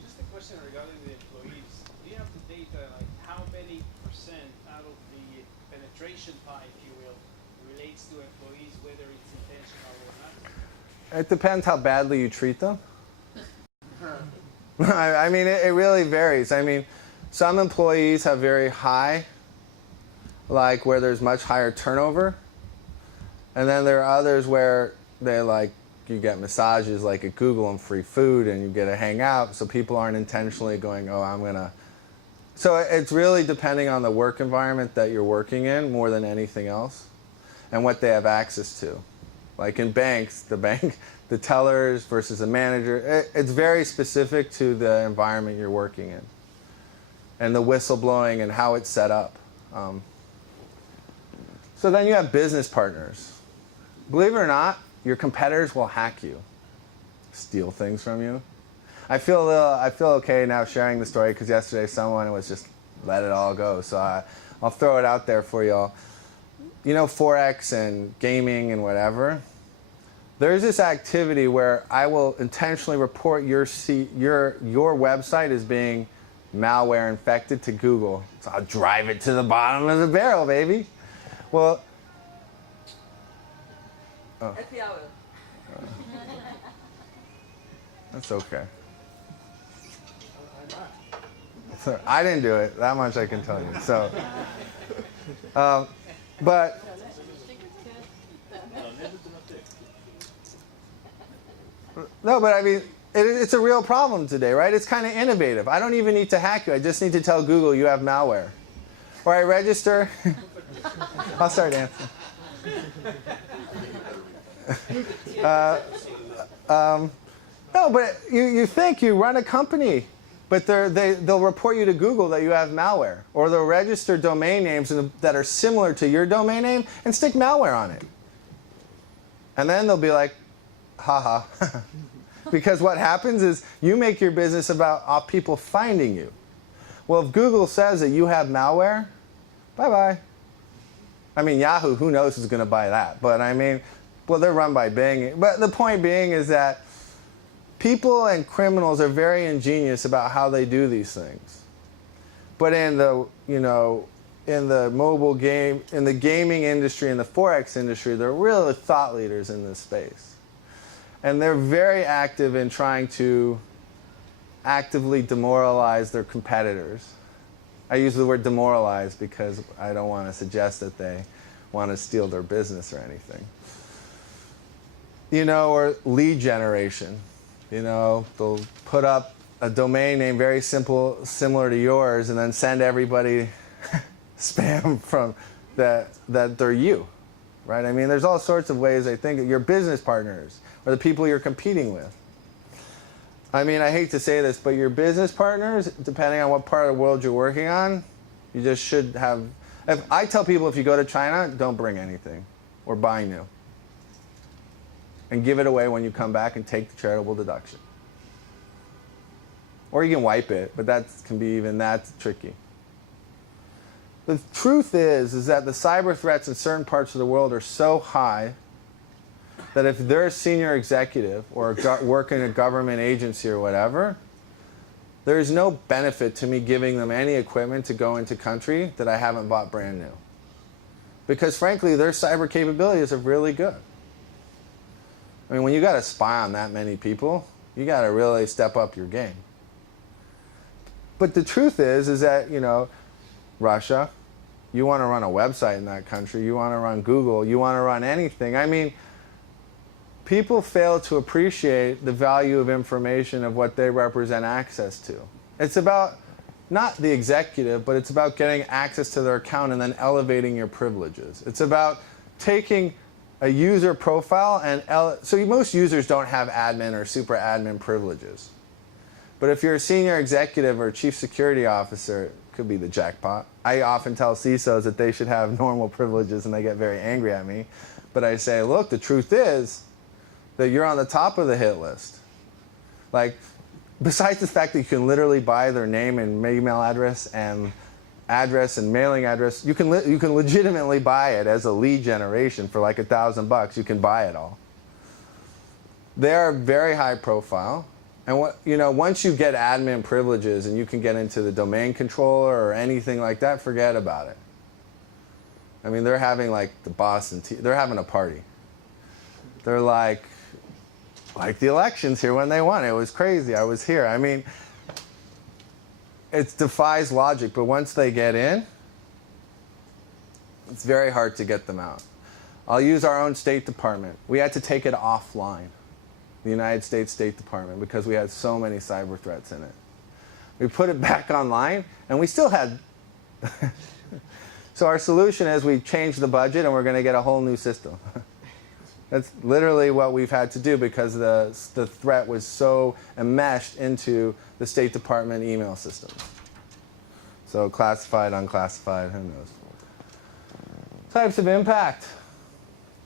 Just a question regarding the employees. Do you have the data, like how many percent out of the penetration pie, if you will, relates to employees, whether it's intentional or not? It depends how badly you treat them. I mean, it really varies. I mean, some employees have very high, like where there's much higher turnover. And then there are others where they you get massages like at Google and free food, and you get to hang out, so people aren't intentionally going, oh, I'm going to. So it's really depending on the work environment that you're working in more than anything else, and what they have access to. Like in banks, the tellers versus the manager, it's very specific to the environment you're working in, and the whistleblowing and how it's set up. So then you have business partners. Believe it or not, your competitors will hack you, steal things from you. I feel okay now sharing the story because yesterday someone was just let it all go. So I'll throw it out there for y'all. You know, Forex and gaming and whatever. There's this activity where I will intentionally report your website as being malware infected to Google. So I'll drive it to the bottom of the barrel, baby. Well, oh. That's okay. So, I didn't do it. That much I can tell you. So, but no, but I mean, it's a real problem today, right? It's kind of innovative. I don't even need to hack you. I just need to tell Google you have malware, or I register. I'll start answering. No, but you think you run a company, but they'll report you to Google that you have malware, or they'll register domain names that are similar to your domain name and stick malware on it. And then they'll be like, haha. Because what happens is you make your business about people finding you. Well, if Google says that you have malware, bye-bye. I mean, Yahoo, who knows who's going to buy that? But I mean, well, they're run by Bing. But the point being is that people and criminals are very ingenious about how they do these things. But in the, in the mobile game, in the gaming industry, in the Forex industry, they're really thought leaders in this space. And they're very active in trying to actively demoralize their competitors. I use the word demoralize because I don't want to suggest that they want to steal their business or anything. Or lead generation. They'll put up a domain name very similar to yours and then send everybody spam from that they're you, right? I mean, there's all sorts of ways I think your business partners or the people you're competing with. I mean, I hate to say this, but your business partners, depending on what part of the world you're working on, you just should have. I tell people if you go to China, don't bring anything or buy new. And give it away when you come back and take the charitable deduction. Or you can wipe it, but that can be even that tricky. The truth is that the cyber threats in certain parts of the world are so high that if they're a senior executive or work in a government agency or whatever, there is no benefit to me giving them any equipment to go into country that I haven't bought brand new. Because frankly, their cyber capabilities are really good. I mean, when you got to spy on that many people, you got to really step up your game. But the truth is that, Russia, you want to run a website in that country, you want to run Google, you want to run anything. I mean, people fail to appreciate the value of information of what they represent access to. It's about not the executive, but it's about getting access to their account and then elevating your privileges. It's about taking a user profile and so most users don't have admin or super admin privileges. But if you're a senior executive or a chief security officer, it could be the jackpot. I often tell CISOs that they should have normal privileges and they get very angry at me. But I say, look, the truth is that you're on the top of the hit list. Like, besides the fact that you can literally buy their name and email address and mailing address, you can legitimately buy it as a lead generation for like $1,000. You can buy it all. They are very high profile. And once you get admin privileges and you can get into the domain controller or anything like that, forget about it. I mean, they're having like the Boston they're having a party. They're like the elections here when they won. It was crazy. I was here. I mean, it defies logic, but once they get in, it's very hard to get them out. I'll use our own State Department. We had to take it offline, the United States State Department, because we had so many cyber threats in it. We put it back online, and we still had... So our solution is we changed the budget, and we're going to get a whole new system. That's literally what we've had to do because the threat was so enmeshed into the State Department email system. So classified, unclassified, who knows. Types of impact.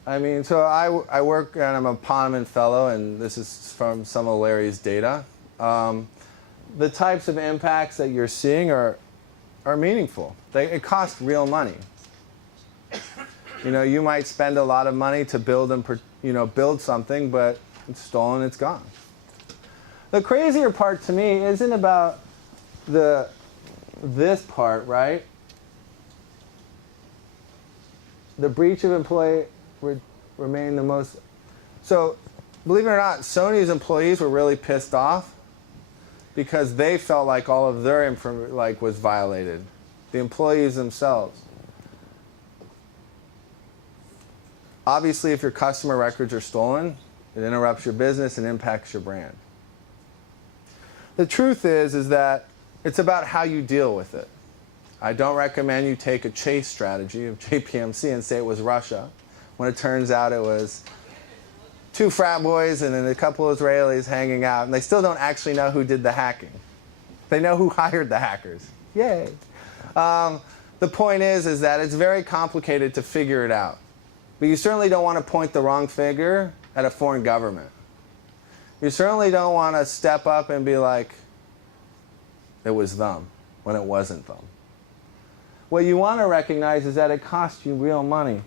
I mean, so I work, and I'm a Ponemon Fellow, and this is from some of Larry's data. The types of impacts that you're seeing are meaningful. It costs real money. You might spend a lot of money to build build something, but it's stolen, it's gone. The crazier part to me isn't about this part, right? The breach of employee remain the most. So, believe it or not, Sony's employees were really pissed off because they felt like all of their information was violated. The employees themselves. Obviously, if your customer records are stolen, it interrupts your business and impacts your brand. The truth is that it's about how you deal with it. I don't recommend you take a chase strategy of JPMC and say it was Russia, when it turns out it was 2 frat boys and then a couple of Israelis hanging out, and they still don't actually know who did the hacking. They know who hired the hackers. Yay. The point is that it's very complicated to figure it out. But you certainly don't want to point the wrong finger at a foreign government. You certainly don't want to step up and be like, it was them. when it wasn't them. What you want to recognize is that it costs you real money.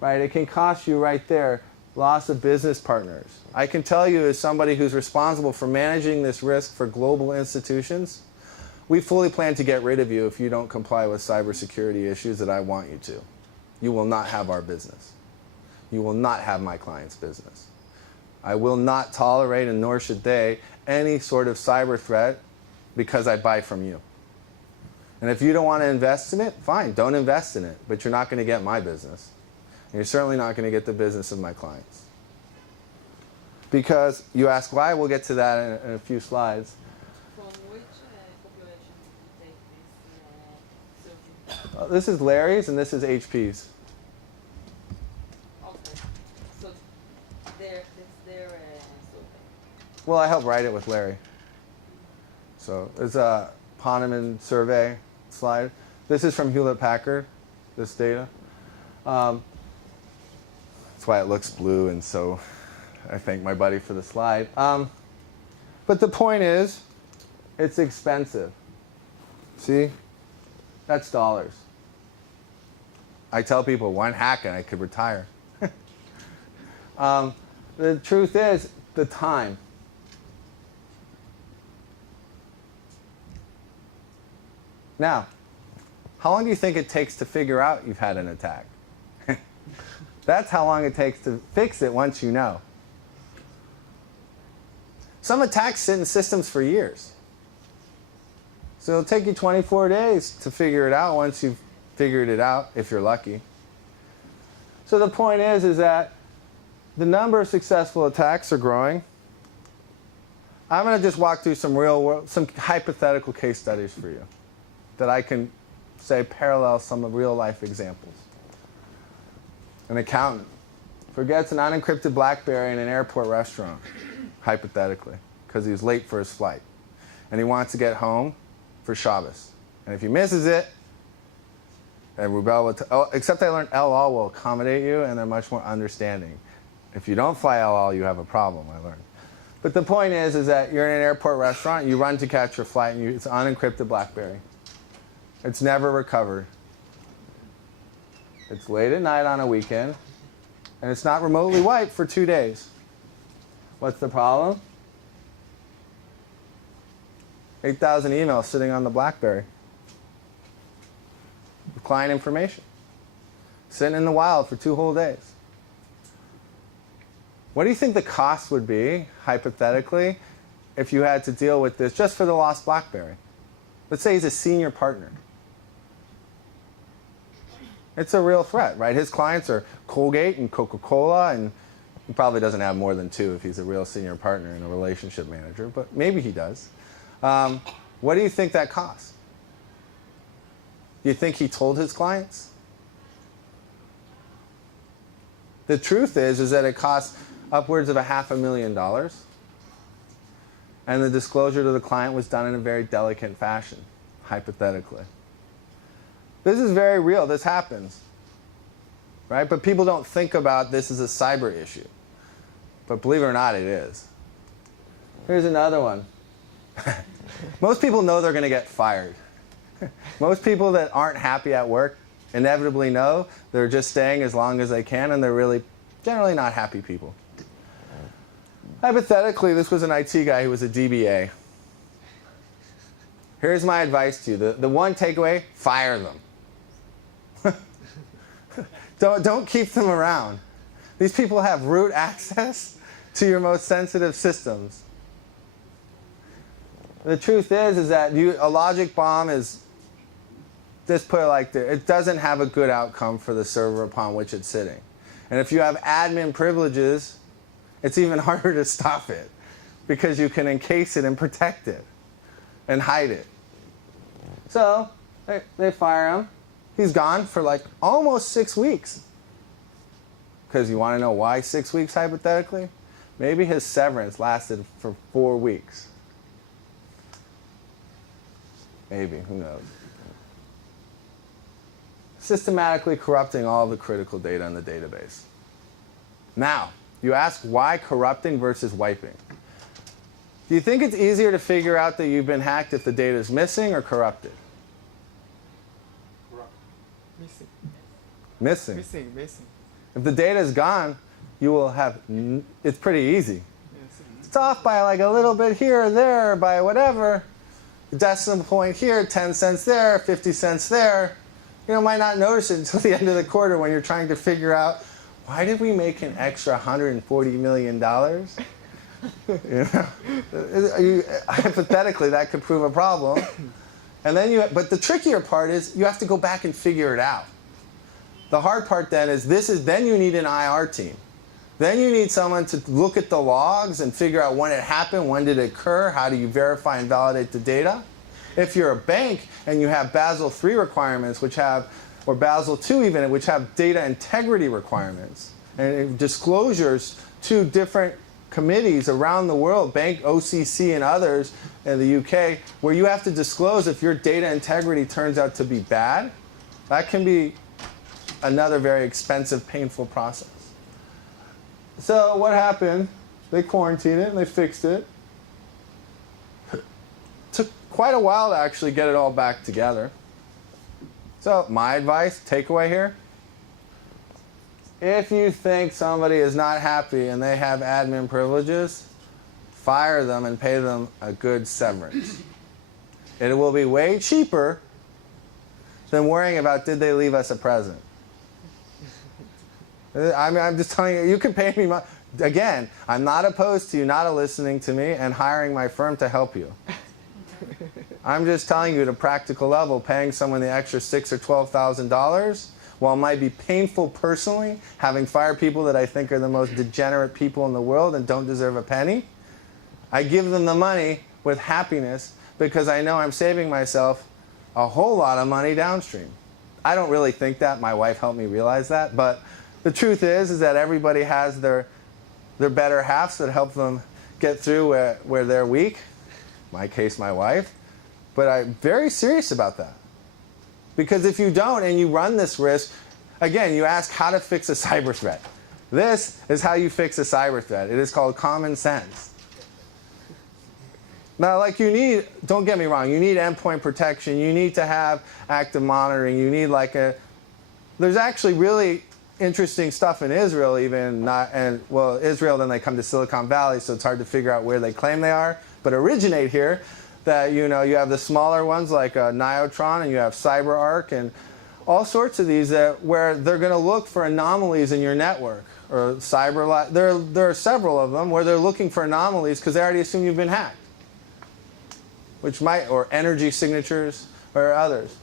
Right? It can cost you right there loss of business partners. I can tell you, as somebody who's responsible for managing this risk for global institutions, we fully plan to get rid of you if you don't comply with cybersecurity issues that I want you to. You will not have our business. You will not have my client's business. I will not tolerate, and nor should they, any sort of cyber threat because I buy from you. And if you don't want to invest in it, fine, don't invest in it, but you're not going to get my business. And you're certainly not going to get the business of my clients. Because you ask why, we'll get to that in a few slides. From which population did you take this survey? This is Larry's and this is HP's. Okay. So their survey. Well, I helped write it with Larry. So there's a Poneman survey slide. This is from Hewlett-Packard, this data. That's why it looks blue, and so I thank my buddy for the slide. But the point is, it's expensive. See? That's dollars. I tell people, one hack and I could retire. The truth is, the time. Now, how long do you think it takes to figure out you've had an attack? That's how long it takes to fix it once you know. Some attacks sit in systems for years. So it'll take you 24 days to figure it out once you've figured it out, if you're lucky. So the point is that the number of successful attacks are growing. I'm going to just walk through some real world, some hypothetical case studies for you that I can say parallel some of real life examples. An accountant forgets an unencrypted BlackBerry in an airport restaurant, hypothetically, because he was late for his flight. And he wants to get home for Shabbos. And if he misses it, and Rubel will except I learned El Al will accommodate you, and they're much more understanding. If you don't fly El Al, you have a problem, I learned. But the point is that you're in an airport restaurant, you run to catch your flight, and it's an unencrypted BlackBerry. It's never recovered. It's late at night on a weekend, and it's not remotely wiped for 2 days. What's the problem? 8,000 emails sitting on the BlackBerry. Client information. Sitting in the wild for 2 whole days. What do you think the cost would be, hypothetically, if you had to deal with this just for the lost BlackBerry? Let's say he's a senior partner. It's a real threat, right? His clients are Colgate and Coca-Cola, and he probably doesn't have more than 2 if he's a real senior partner and a relationship manager, but maybe he does. What do you think that costs? You think he told his clients? The truth is that it costs upwards of $500,000, and the disclosure to the client was done in a very delicate fashion, hypothetically. This is very real. This happens, right? But people don't think about this as a cyber issue. But believe it or not, it is. Here's another one. Most people know they're going to get fired. Most people that aren't happy at work inevitably know they're just staying as long as they can, and they're really generally not happy people. Hypothetically, this was an IT guy who was a DBA. Here's my advice to you. The one takeaway, fire them. Don't keep them around. These people have root access to your most sensitive systems. The truth is that a logic bomb is, just put it like this, it doesn't have a good outcome for the server upon which it's sitting. And if you have admin privileges, it's even harder to stop it because you can encase it and protect it and hide it. So they fire him. He's gone for like almost 6 weeks. Because you want to know why 6 weeks, hypothetically? Maybe his severance lasted for 4 weeks. Maybe, who knows? Systematically corrupting all the critical data in the database. Now, you ask why corrupting versus wiping. Do you think it's easier to figure out that you've been hacked if the data is missing or corrupted? Missing. Missing. Missing. If the data is gone, you will have, it's pretty easy. Yes. It's off by like a little bit here or there, by whatever. Decimal point here, 10 cents there, 50 cents there. You might not notice it until the end of the quarter when you're trying to figure out, why did we make an extra $140 million? Hypothetically, that could prove a problem. And then but the trickier part is you have to go back and figure it out. The hard part then is then you need an IR team. Then you need someone to look at the logs and figure out when it happened, when did it occur, how do you verify and validate the data. If you're a bank and you have Basel III requirements, or Basel II even, which have data integrity requirements and disclosures to different committees around the world, Bank OCC and others in the UK, where you have to disclose if your data integrity turns out to be bad, that can be another very expensive, painful process. So what happened? They quarantined it and they fixed it. Took quite a while to actually get it all back together. So my advice, takeaway here, if you think somebody is not happy and they have admin privileges, fire them and pay them a good severance. It will be way cheaper than worrying about did they leave us a present. I'm just telling you, you can pay me money. Again, I'm not opposed to you not listening to me and hiring my firm to help you. I'm just telling you at a practical level, paying someone the extra $6,000 or $12,000, while it might be painful personally, having fired people that I think are the most degenerate people in the world and don't deserve a penny, I give them the money with happiness because I know I'm saving myself a whole lot of money downstream. I don't really think that. My wife helped me realize that. But the truth is that everybody has their better halves that help them get through where they're weak. In my case, my wife. But I'm very serious about that. Because if you don't and you run this risk, again, you ask how to fix a cyber threat. This is how you fix a cyber threat. It is called common sense. Now, don't get me wrong, you need endpoint protection. You need to have active monitoring. You need there's actually really interesting stuff in Israel even, Israel, then they come to Silicon Valley, so it's hard to figure out where they claim they are, but originate here, that you have the smaller ones like Niotron, and you have CyberArk, and all sorts of these where they're going to look for anomalies in your network, or there are several of them where they're looking for anomalies because they already assume you've been hacked, or energy signatures, or others.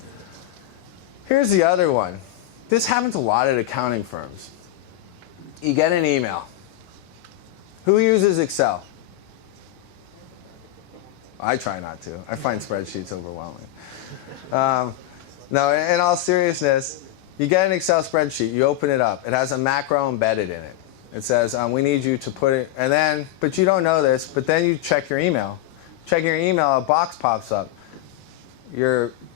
Here's the other one. This happens a lot at accounting firms. You get an email. Who uses Excel? I try not to. I find spreadsheets overwhelming. No, in all seriousness, you get an Excel spreadsheet. You open it up. It has a macro embedded in it. It says, we need you to put it, but you don't know this, but then you check your email. Check your email, a box pops up.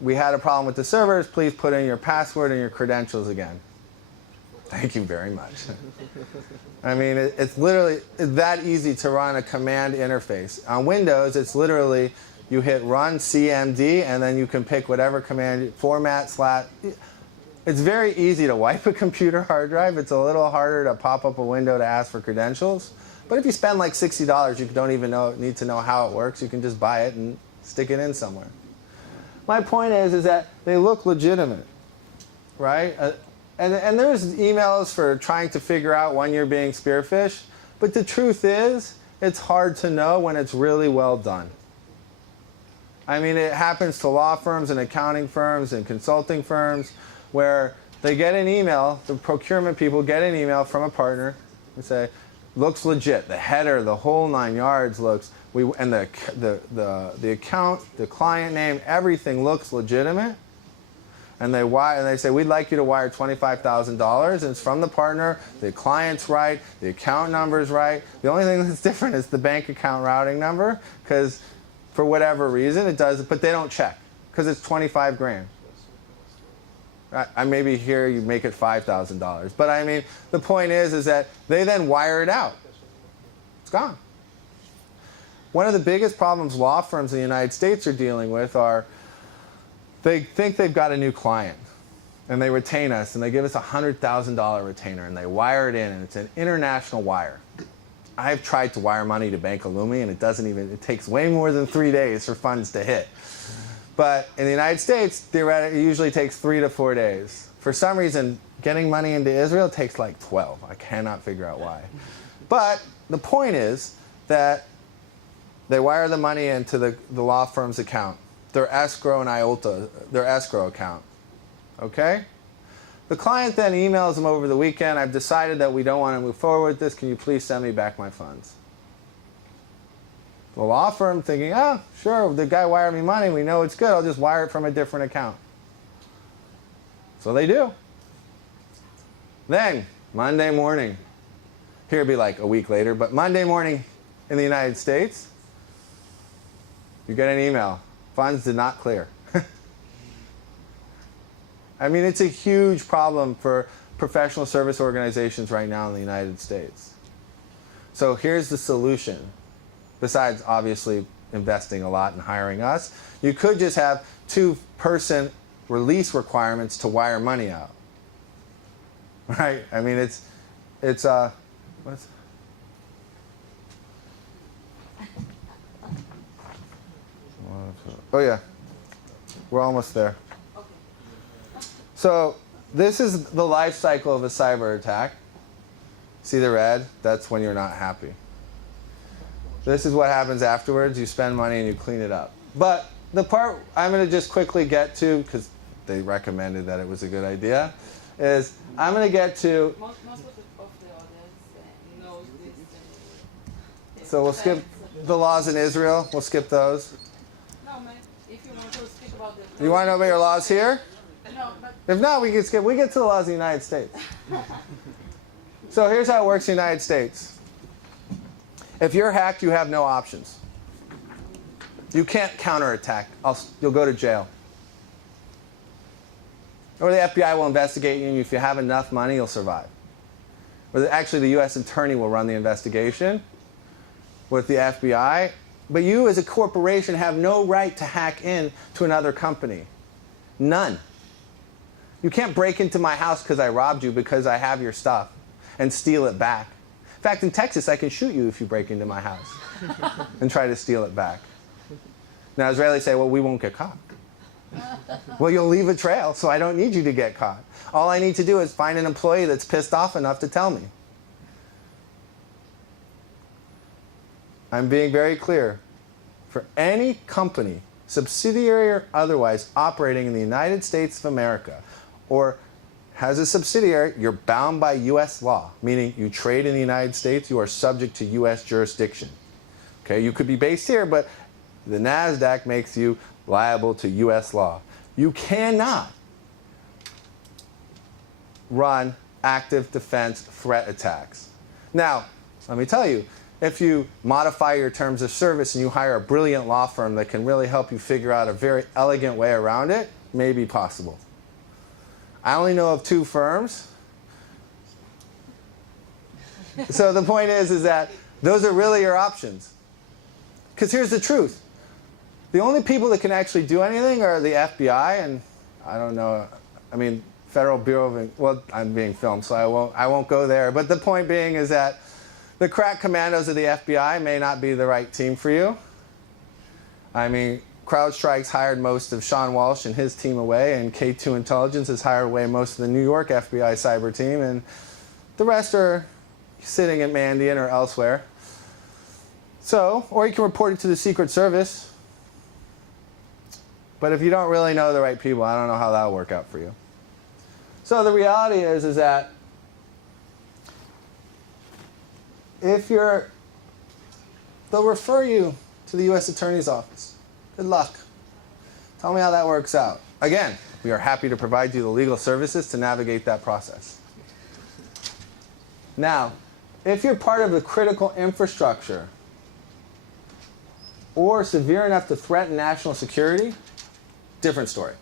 We had a problem with the servers. Please put in your password and your credentials again. Thank you very much. I mean, it's that easy to run a command interface. On Windows, it's literally you hit run CMD, and then you can pick whatever command, format, It's very easy to wipe a computer hard drive. It's a little harder to pop up a window to ask for credentials. But if you spend like $60, you don't even need to know how it works. You can just buy it and stick it in somewhere. My point is that they look legitimate, right? And there's emails for trying to figure out when you're being spearphished. But the truth is, it's hard to know when it's really well done. I mean, it happens to law firms and accounting firms and consulting firms where they get an email, the procurement people get an email from a partner and say, looks legit. The header, the whole 9 yards looks, and the account, the client name, everything looks legitimate. And they say, we'd like you to wire $25,000, and it's from the partner, the client's right, the account number's right. The only thing that's different is the bank account routing number, because for whatever reason it does, but they don't check, because it's 25 grand. I maybe here you make it $5,000. But I mean, the point is that they then wire it out. It's gone. one of the biggest problems law firms in the United States are dealing with are they think they've got a new client and they retain us and they give us a $100,000 retainer and they wire it in and it's an international wire. I've tried to wire money to Bank Leumi and it takes way more than 3 days for funds to hit. But in the United States, theoretically, it usually takes 3 to 4 days. For some reason, getting money into Israel takes like 12. I cannot figure out why. But the point is that they wire the money into the law firm's account, their escrow and IOTA, their escrow account. Okay? The client then emails them over the weekend, I've decided that we don't want to move forward with this. Can you please send me back my funds? The law firm thinking, oh, sure, the guy wired me money. We know it's good. I'll just wire it from a different account. So they do. Then, Monday morning, here it'd be like a week later, but Monday morning in the United States, you get an email. Funds did not clear. I mean, it's a huge problem for professional service organizations right now in the United States. So here's the solution. Besides, obviously, investing a lot and hiring us, you could just have 2-person release requirements to wire money out. Right? I mean, what's... Oh, yeah. We're almost there. So this is the life cycle of a cyber attack. See the red? That's when you're not happy. This is what happens afterwards. You spend money and you clean it up. But the part I'm going to just quickly get to, because they recommended that it was a good idea, is I'm going to get to... Most of the audience knows this. So we'll skip the laws in Israel. We'll skip those. No, man, if you want to speak about the... You want to know about your laws here? No, but... If not, we can skip. We get to the laws of the United States. So here's how it works in the United States. If you're hacked, you have no options. You can't counterattack. You'll go to jail. Or the FBI will investigate you, and if you have enough money, you'll survive. Or actually, the U.S. attorney will run the investigation with the FBI. But you, as a corporation, have no right to hack in to another company. None. You can't break into my house because I robbed you because I have your stuff and steal it back. In fact, in Texas, I can shoot you if you break into my house and try to steal it back. Now, Israelis say, well, we won't get caught. Well, you'll leave a trail, so I don't need you to get caught. All I need to do is find an employee that's pissed off enough to tell me. I'm being very clear. For any company, subsidiary or otherwise, operating in the United States of America, or has a subsidiary, you're bound by U.S. law, meaning you trade in the United States, you are subject to U.S. jurisdiction. Okay, you could be based here, but the NASDAQ makes you liable to U.S. law. You cannot run active defense threat attacks. Now, let me tell you, if you modify your terms of service and you hire a brilliant law firm that can really help you figure out a very elegant way around it, may be possible. I only know of 2 firms. So the point is that those are really your options. Because here's the truth. The only people that can actually do anything are the FBI and, I don't know, I mean, Federal Bureau of, well, I'm being filmed, so I won't go there. But the point being is that the crack commandos of the FBI may not be the right team for you. I mean, CrowdStrike's hired most of Sean Walsh and his team away, and K2 Intelligence has hired away most of the New York FBI cyber team, and the rest are sitting at Mandiant or elsewhere. So, or you can report it to the Secret Service. But if you don't really know the right people, I don't know how that'll work out for you. So the reality is that if they'll refer you to the U.S. Attorney's Office. Good luck. Tell me how that works out. Again, we are happy to provide you the legal services to navigate that process. Now, if you're part of the critical infrastructure or severe enough to threaten national security, different story.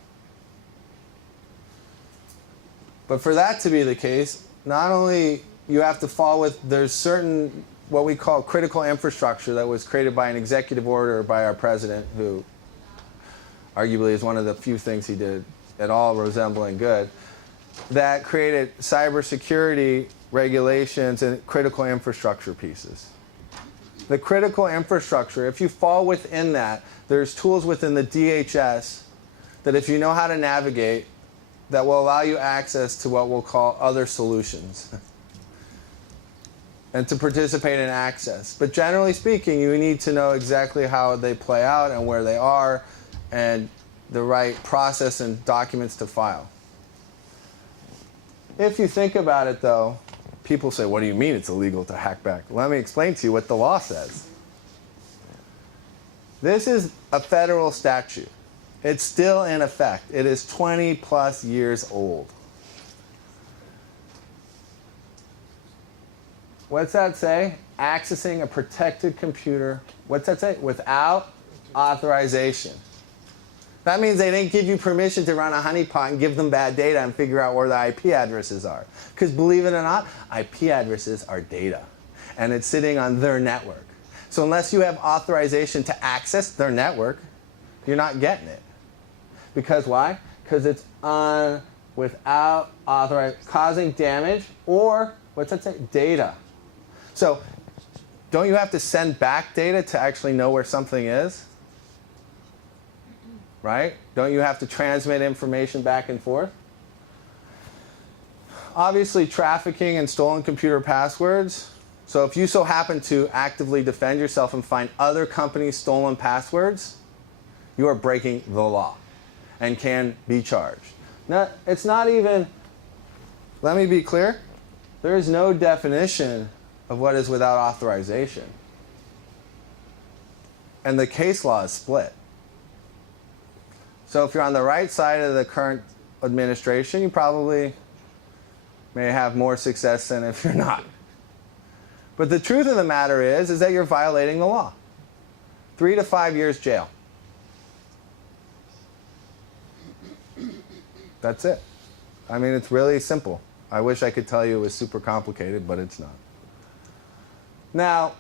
But for that to be the case, not only you have to fall with, there's certain what we call critical infrastructure that was created by an executive order by our president, who arguably is one of the few things he did at all resembling good, that created cybersecurity regulations and critical infrastructure pieces. The critical infrastructure, if you fall within that, there's tools within the DHS that if you know how to navigate, that will allow you access to what we'll call other solutions and to participate in access. But generally speaking, you need to know exactly how they play out and where they are and the right process and documents to file. If you think about it, though, people say, what do you mean it's illegal to hack back? Let me explain to you what the law says. This is a federal statute. It's still in effect. It is 20 plus years old. What's that say? Accessing a protected computer, what's that say? Without authorization. That means they didn't give you permission to run a honeypot and give them bad data and figure out where the IP addresses are. Because believe it or not, IP addresses are data. And it's sitting on their network. So unless you have authorization to access their network, you're not getting it. Because why? Because it's on without authorization, causing damage or, what's that say? Data. So don't you have to send back data to actually know where something is? Right? Don't you have to transmit information back and forth? Obviously, trafficking and stolen computer passwords. So if you so happen to actively defend yourself and find other companies' stolen passwords, you are breaking the law and can be charged. Now, it's not even, let me be clear, there is no definition of what is without authorization. And the case law is split. So if you're on the right side of the current administration, you probably may have more success than if you're not. But the truth of the matter is that you're violating the law. 3 to 5 years jail. That's it. I mean, it's really simple. I wish I could tell you it was super complicated, but it's not. Now,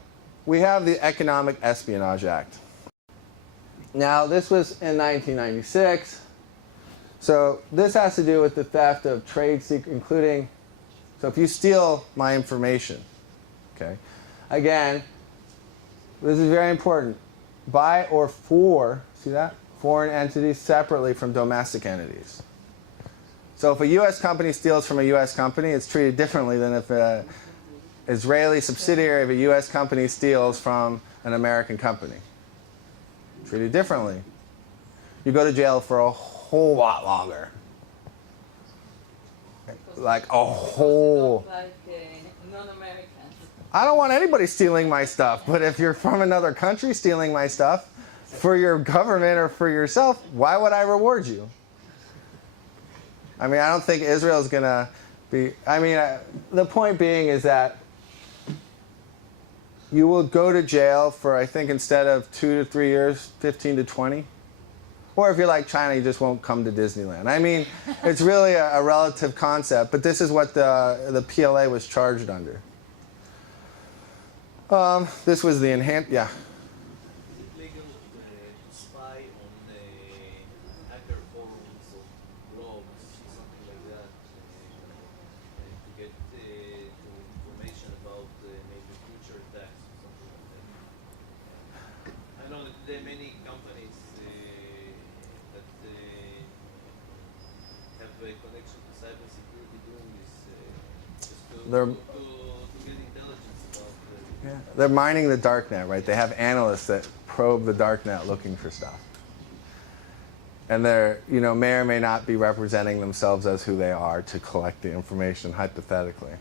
we have the Economic Espionage Act. Now, this was in 1996. So this has to do with the theft of trade secrets, including, so if you steal my information, okay, again, this is very important, by or for, see that, foreign entities separately from domestic entities. So if a U.S. company steals from a U.S. company, it's treated differently than if an Israeli subsidiary of a U.S. company steals from an American company. Treated differently. You go to jail for a whole lot longer. Like a whole... Like non-Americans. I don't want anybody stealing my stuff, but if you're from another country stealing my stuff for your government or for yourself, why would I reward you? I mean, I don't think Israel's going to be... I mean, the point being is that you will go to jail for, I think, instead of 2 to 3 years, 15 to 20. Or if you're like China, you just won't come to Disneyland. I mean, it's really a relative concept, but this is what the PLA was charged under. This was the enhanced... Yeah. Is it legal to spy on hacker forums or blogs, something like that, to get information about maybe future attacks or something like that? I know that there are many companies that have a connection to cybersecurity doing this just to get intelligence about Yeah. They're mining the darknet, right? They have analysts that probe the darknet looking for stuff. And they're, may or may not be representing themselves as who they are to collect the information, hypothetically.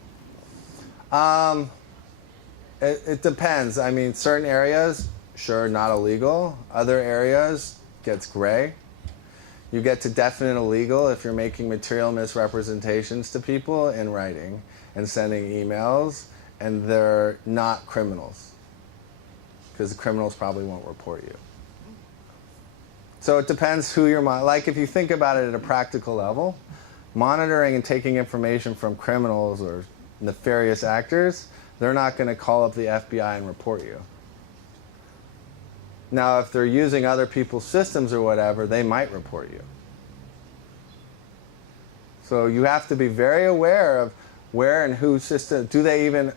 It depends. I mean, certain areas, sure, not illegal. Other areas, gets gray. You get to definite illegal if you're making material misrepresentations to people in writing and sending emails, and they're not criminals, because the criminals probably won't report you. So it depends who you're like. If you think about it at a practical level, monitoring and taking information from criminals or nefarious actors They're not going to call up the FBI and report you. Now, if they're using other people's systems or whatever, they might report you. So you have to be very aware of where and whose system, do they even,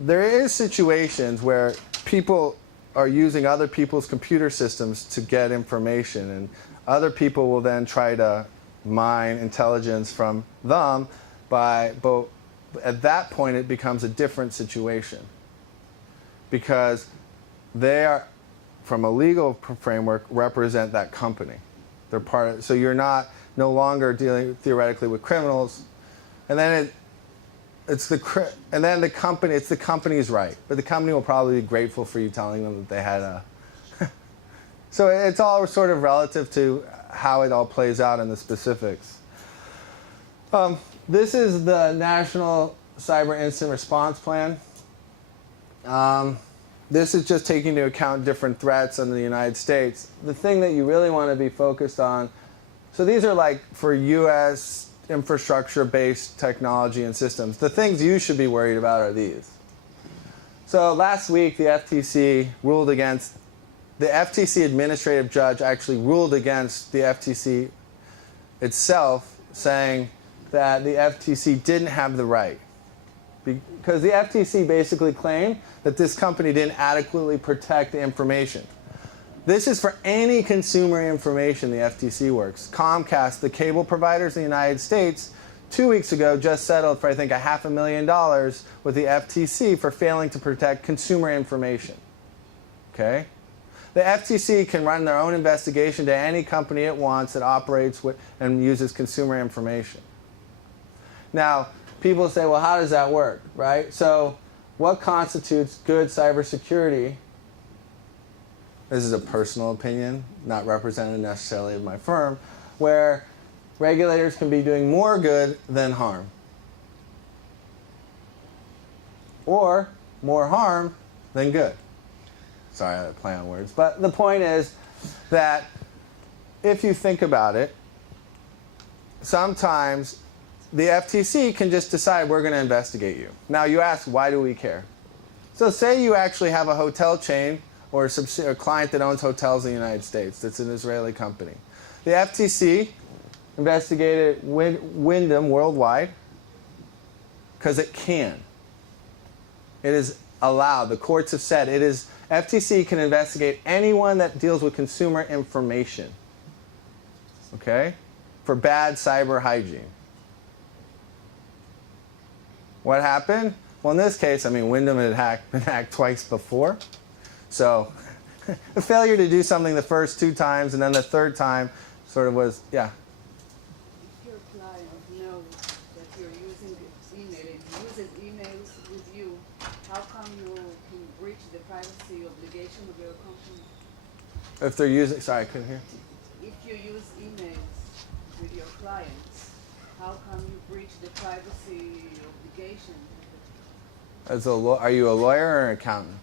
there is situations where people are using other people's computer systems to get information, and other people will then try to mine intelligence from them but at that point it becomes a different situation, because they are, from a legal framework, represent that company. They're part of, so you're no longer dealing theoretically with criminals, and then it's the company's right, but the company will probably be grateful for you telling them that they had a. So it's all sort of relative to how it all plays out in the specifics. This is the National Cyber Incident Response Plan. This is just taking into account different threats in the United States. The thing that you really want to be focused on, so these are like for U.S. infrastructure-based technology and systems. The things you should be worried about are these. So last week, the FTC ruled against, the FTC administrative judge actually ruled against the FTC itself, saying that the FTC didn't have the right. Because the FTC basically claimed that this company didn't adequately protect the information. This is for any consumer information the FTC works. Comcast, the cable providers in the United States, 2 weeks ago just settled for, I think, $500,000 with the FTC for failing to protect consumer information. Okay? The FTC can run their own investigation to any company it wants that operates with and uses consumer information. Now, people say, well, how does that work, right? So what constitutes good cybersecurity? This is a personal opinion, not representative necessarily of my firm, where regulators can be doing more good than harm. Or more harm than good. Sorry, I had to play on words. But the point is that if you think about it, sometimes the FTC can just decide we're going to investigate you. Now you ask, why do we care? So say you actually have a hotel chain or a client that owns hotels in the United States that's an Israeli company. The FTC investigated Wyndham worldwide because it can. It is allowed. The courts have said it is, FTC can investigate anyone that deals with consumer information, okay, for bad cyber hygiene. What happened? Well, in this case, I mean, Wyndham had been hacked twice before. So a failure to do something the first 2 times, and then the third time sort of was, yeah. If your client knows that you're using email and uses emails with you, how come you can breach the privacy obligation of your company? If they're using, sorry, I couldn't hear. If you use emails with your clients, how come you breach the privacy obligation? Are you a lawyer or an accountant?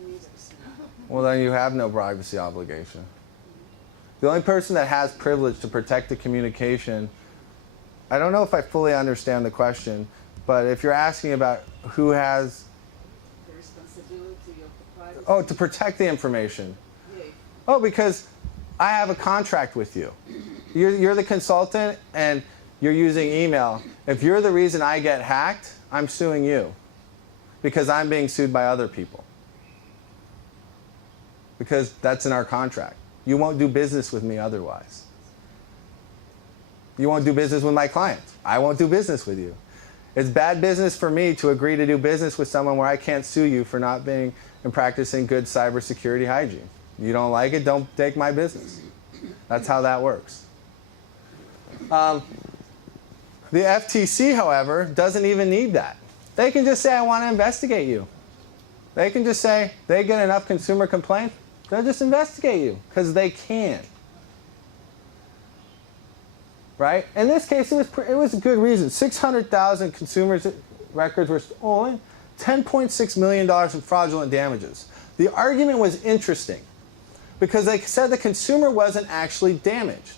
Neither. Well, then you have no privacy obligation. The only person that has privilege to protect the communication, I don't know if I fully understand the question, but if you're asking about who has The responsibility of the privacy. Oh, to protect the information. Yeah. Oh, because I have a contract with you. You're the consultant and you're using email. If you're the reason I get hacked, I'm suing you because I'm being sued by other people. Because that's in our contract. You won't do business with me otherwise. You won't do business with my clients. I won't do business with you. It's bad business for me to agree to do business with someone where I can't sue you for not being and practicing good cybersecurity hygiene. You don't like it, don't take my business. That's how that works. The FTC, however, doesn't even need that. They can just say, I want to investigate you. They can just say, they get enough consumer complaints, they'll just investigate you, because they can. Right? In this case, it was a good reason. 600,000 consumers' records were stolen, $10.6 million in fraudulent damages. The argument was interesting, because they said the consumer wasn't actually damaged.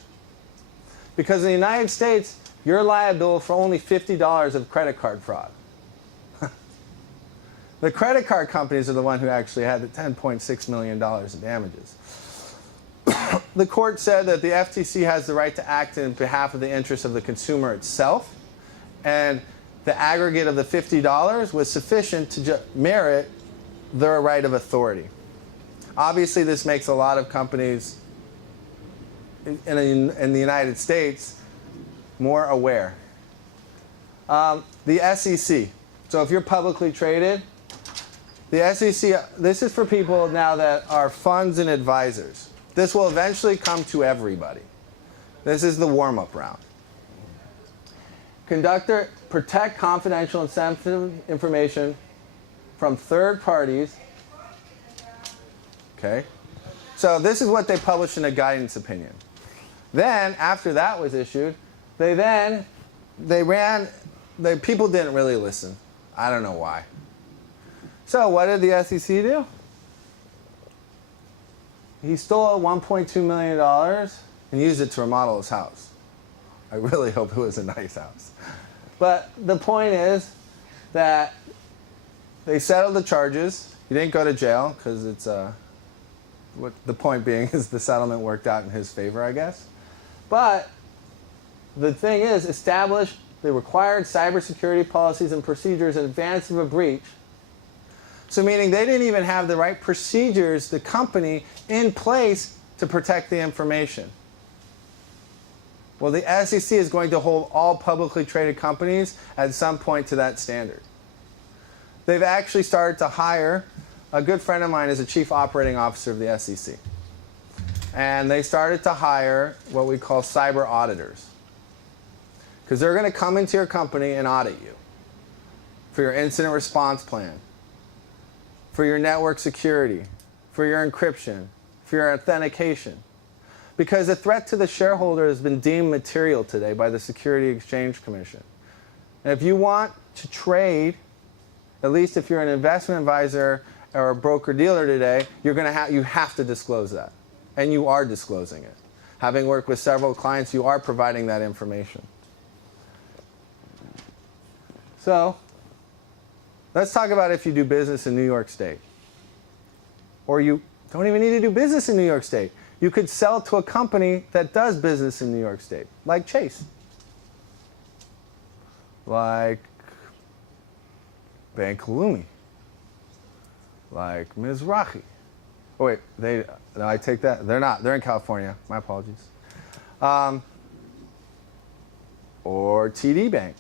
Because in the United States, you're liable for only $50 of credit card fraud. The credit card companies are the one who actually had the $10.6 million in damages. The court said that the FTC has the right to act in behalf of the interests of the consumer itself, and the aggregate of the $50 was sufficient to merit their right of authority. Obviously, this makes a lot of companies in the United States more aware. The SEC. So if you're publicly traded, the SEC, this is for people now that are funds and advisors. This will eventually come to everybody. This is the warm-up round. Protect confidential and sensitive information from third parties. Okay. So this is what they published in a guidance opinion. Then, after that was issued, people didn't really listen. I don't know why. So what did the SEC do? He stole $1.2 million and used it to remodel his house. I really hope it was a nice house. But the point is that they settled the charges. He didn't go to jail because it's what the point being is the settlement worked out in his favor, I guess. But the thing is, establish the required cybersecurity policies and procedures in advance of a breach. So meaning they didn't even have the right procedures, the company, in place to protect the information. Well, the SEC is going to hold all publicly traded companies at some point to that standard. They've actually started to hire, a good friend of mine is a chief operating officer of the SEC. And they started to hire what we call cyber auditors. Because they're going to come into your company and audit you for your incident response plan, for your network security, for your encryption, for your authentication. Because a threat to the shareholder has been deemed material today by the Securities Exchange Commission. And if you want to trade, at least if you're an investment advisor or a broker-dealer today, you have to disclose that. And you are disclosing it. Having worked with several clients, you are providing that information. So, let's talk about if you do business in New York State. Or you don't even need to do business in New York State. You could sell to a company that does business in New York State, like Chase, like Bank Leumi, like Mizrahi. Oh wait, no, I take that. They're not. They're in California. My apologies. Or TD Bank,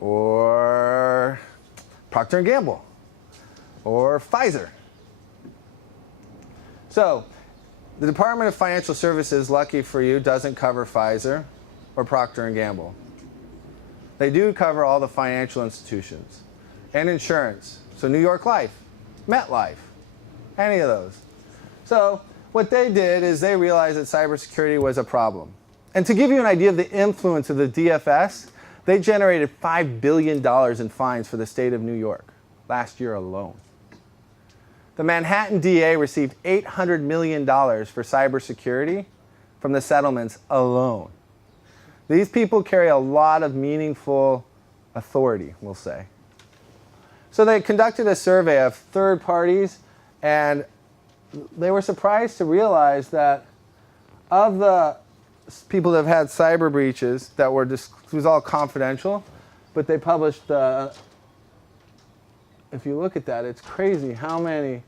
or Procter & Gamble, or Pfizer. So, the Department of Financial Services, lucky for you, doesn't cover Pfizer or Procter & Gamble. They do cover all the financial institutions and insurance. So New York Life, MetLife, any of those. So what they did is they realized that cybersecurity was a problem. And to give you an idea of the influence of the DFS, they generated $5 billion in fines for the state of New York last year alone. The Manhattan DA received $800 million for cybersecurity from the settlements alone. These people carry a lot of meaningful authority, we'll say. So they conducted a survey of third parties, and they were surprised to realize that of the people that have had cyber breaches that were it was all confidential, but they published the, if you look at that, it's crazy how many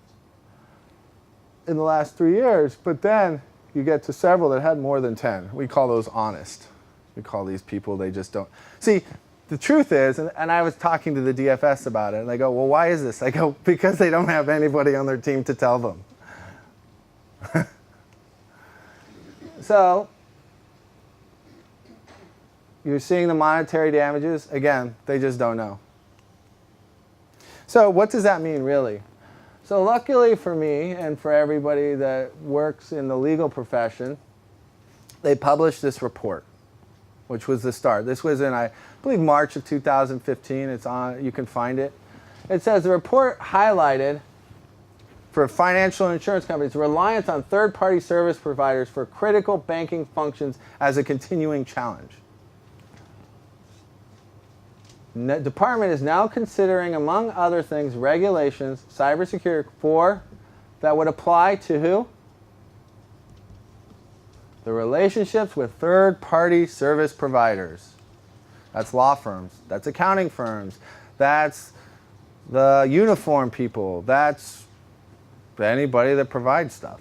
in the last 3 years, but then you get to several that had more than 10. We call those honest. We call these people, they just don't. See, the truth is, and I was talking to the DFS about it, and they go, well, why is this? I go, because they don't have anybody on their team to tell them. So, you're seeing the monetary damages. Again, they just don't know. So what does that mean, really? So luckily for me and for everybody that works in the legal profession, they published this report, which was the start. This was in, I believe, March of 2015. It's on, you can find it. It says the report highlighted for financial insurance companies reliance on third-party service providers for critical banking functions as a continuing challenge. department is now considering, among other things, regulations, cybersecurity that would apply to who? The relationships with third-party service providers. That's law firms. That's accounting firms. That's the uniform people. That's anybody that provides stuff.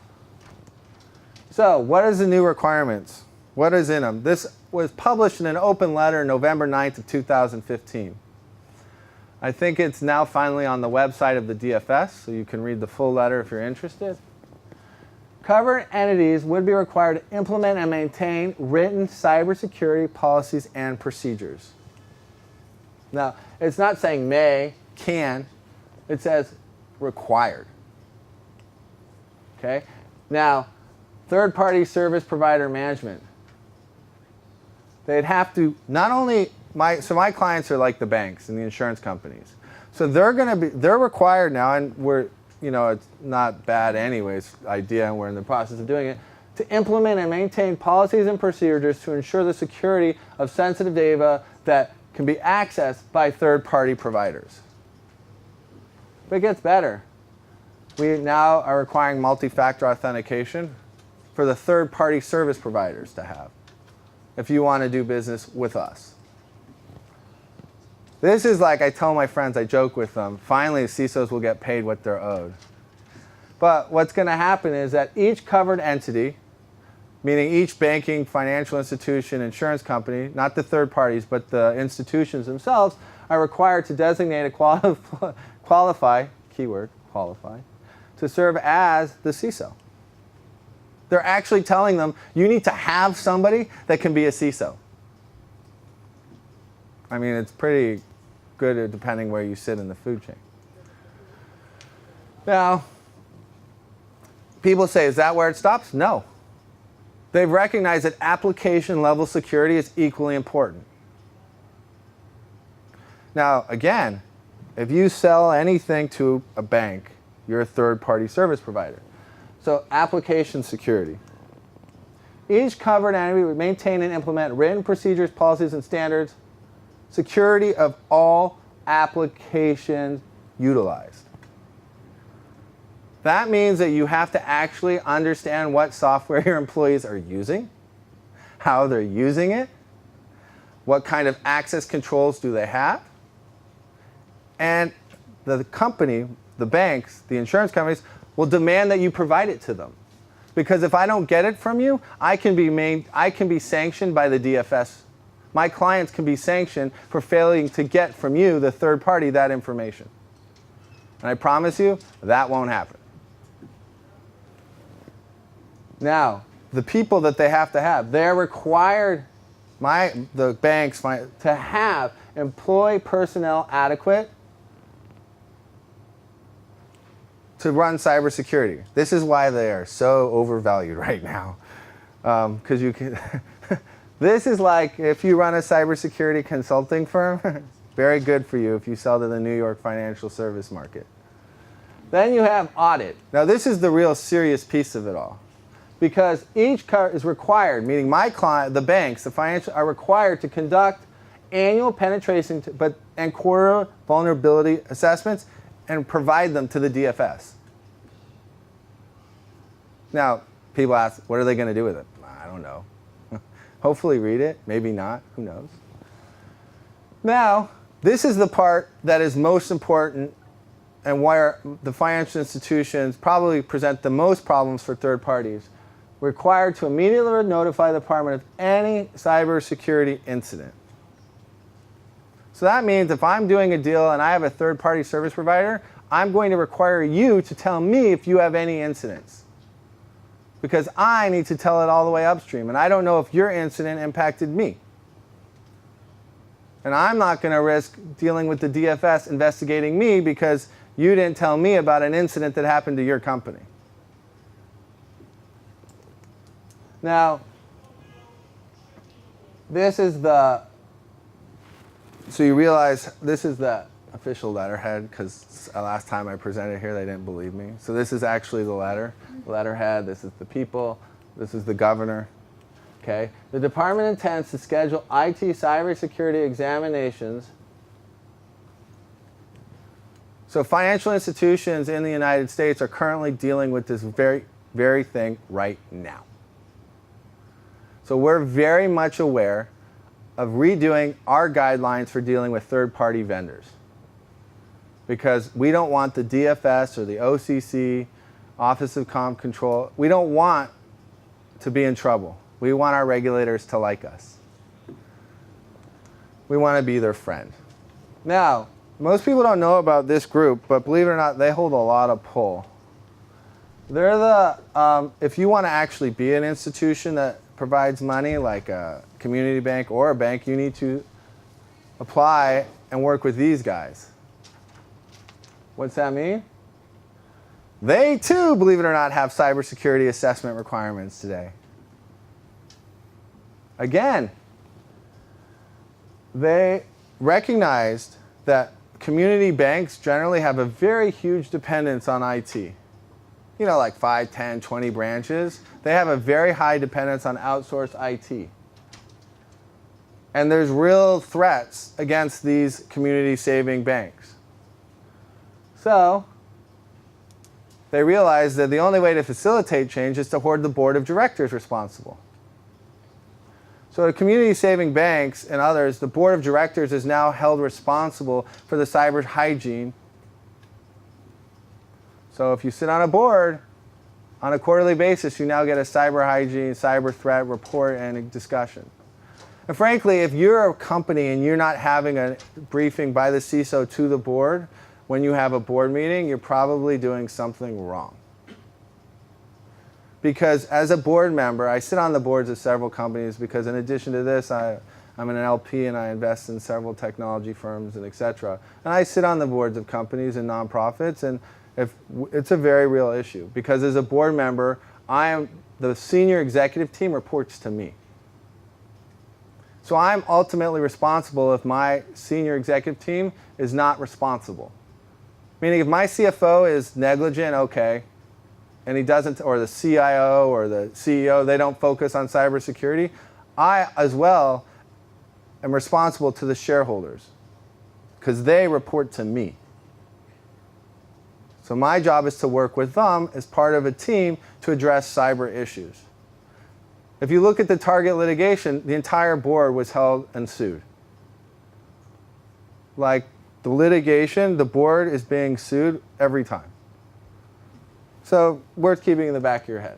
So, what is the new requirements? What is in them? This was published in an open letter November 9th of 2015. I think it's now finally on the website of the DFS, so you can read the full letter if you're interested. Covered entities would be required to implement and maintain written cybersecurity policies and procedures. Now, it's not saying may, can, it says required. Okay? Now, third-party service provider management. They'd have to not only my clients are like the banks and the insurance companies. So they're required now, and it's not bad anyways idea, and we're in the process of doing it, to implement and maintain policies and procedures to ensure the security of sensitive data that can be accessed by third-party providers. But it gets better. We now are requiring multi-factor authentication for the third-party service providers to have if you want to do business with us. This is like I tell my friends, I joke with them, finally CISOs will get paid what they're owed. But what's going to happen is that each covered entity, meaning each banking, financial institution, insurance company, not the third parties, but the institutions themselves, are required to designate a qualify, keyword, qualify, to serve as the CISO. They're actually telling them, you need to have somebody that can be a CISO. I mean, it's pretty good depending where you sit in the food chain. Now, people say, is that where it stops? No. They've recognized that application level security is equally important. Now, again, if you sell anything to a bank, you're a third-party service provider. So, application security. Each covered entity would maintain and implement written procedures, policies, and standards. Security of all applications utilized. That means that you have to actually understand what software your employees are using, how they're using it, what kind of access controls do they have, and the company, the banks, the insurance companies will demand that you provide it to them. Because if I don't get it from you, I can be sanctioned by the DFS. My clients can be sanctioned for failing to get from you, the third party, that information. And I promise you, that won't happen. Now, the people that they have to have, they're required, the banks, to have employee personnel adequate to run cybersecurity. This is why they are so overvalued right now. Because you can, this is like if you run a cybersecurity consulting firm, very good for you if you sell to the New York financial service market. Then you have audit. Now this is the real serious piece of it all. Because each is required, meaning my client, the banks, the financial, are required to conduct annual penetration and quarter vulnerability assessments and provide them to the DFS. Now, people ask, what are they going to do with it? I don't know. Hopefully read it, maybe not, who knows. Now, this is the part that is most important and where the financial institutions probably present the most problems for third parties. Required to immediately notify the department of any cybersecurity incident. So that means if I'm doing a deal and I have a third-party service provider, I'm going to require you to tell me if you have any incidents. Because I need to tell it all the way upstream, and I don't know if your incident impacted me. And I'm not going to risk dealing with the DFS investigating me because you didn't tell me about an incident that happened to your company. Now, this is so you realize this is the official letterhead, because last time I presented here, they didn't believe me. So this is actually the letterhead. This is the people. This is the governor. Okay. The department intends to schedule IT cybersecurity examinations So financial institutions in the United States are currently dealing with this very thing right now. So we're very much aware of redoing our guidelines for dealing with third-party vendors, because we don't want the DFS or the OCC, Office of Comp Control, we don't want to be in trouble. We want our regulators to like us. We want to be their friend. Now, most people don't know about this group, but believe it or not, they hold a lot of pull. They're the, if you want to actually be an institution that provides money, like a community bank or a bank, you need to apply and work with these guys. What's that mean? They too, believe it or not, have cybersecurity assessment requirements today. Again, they recognized that community banks generally have a very huge dependence on IT. You know, like 5, 10, 20 branches. They have a very high dependence on outsourced IT. And there's real threats against these community saving banks. So they realized that the only way to facilitate change is to hold the board of directors responsible. So at community saving banks and others, the board of directors is now held responsible for the cyber hygiene. So if you sit on a board on a quarterly basis, you now get a cyber hygiene, cyber threat report and a discussion. And frankly, if you're a company and you're not having a briefing by the CISO to the board when you have a board meeting, you're probably doing something wrong. Because as a board member, I sit on the boards of several companies because in addition to this, I'm an LP and I invest in several technology firms and et cetera. And I sit on the boards of companies and nonprofits, and it's a very real issue. Because as a board member, the senior executive team reports to me. So I'm ultimately responsible if my senior executive team is not responsible. Meaning if my CFO is negligent, okay, and he doesn't, or the CIO or the CEO, they don't focus on cybersecurity, I as well am responsible to the shareholders because they report to me. So my job is to work with them as part of a team to address cyber issues. If you look at the Target litigation, the entire board was held and sued. Like the litigation, the board is being sued every time. So worth keeping in the back of your head.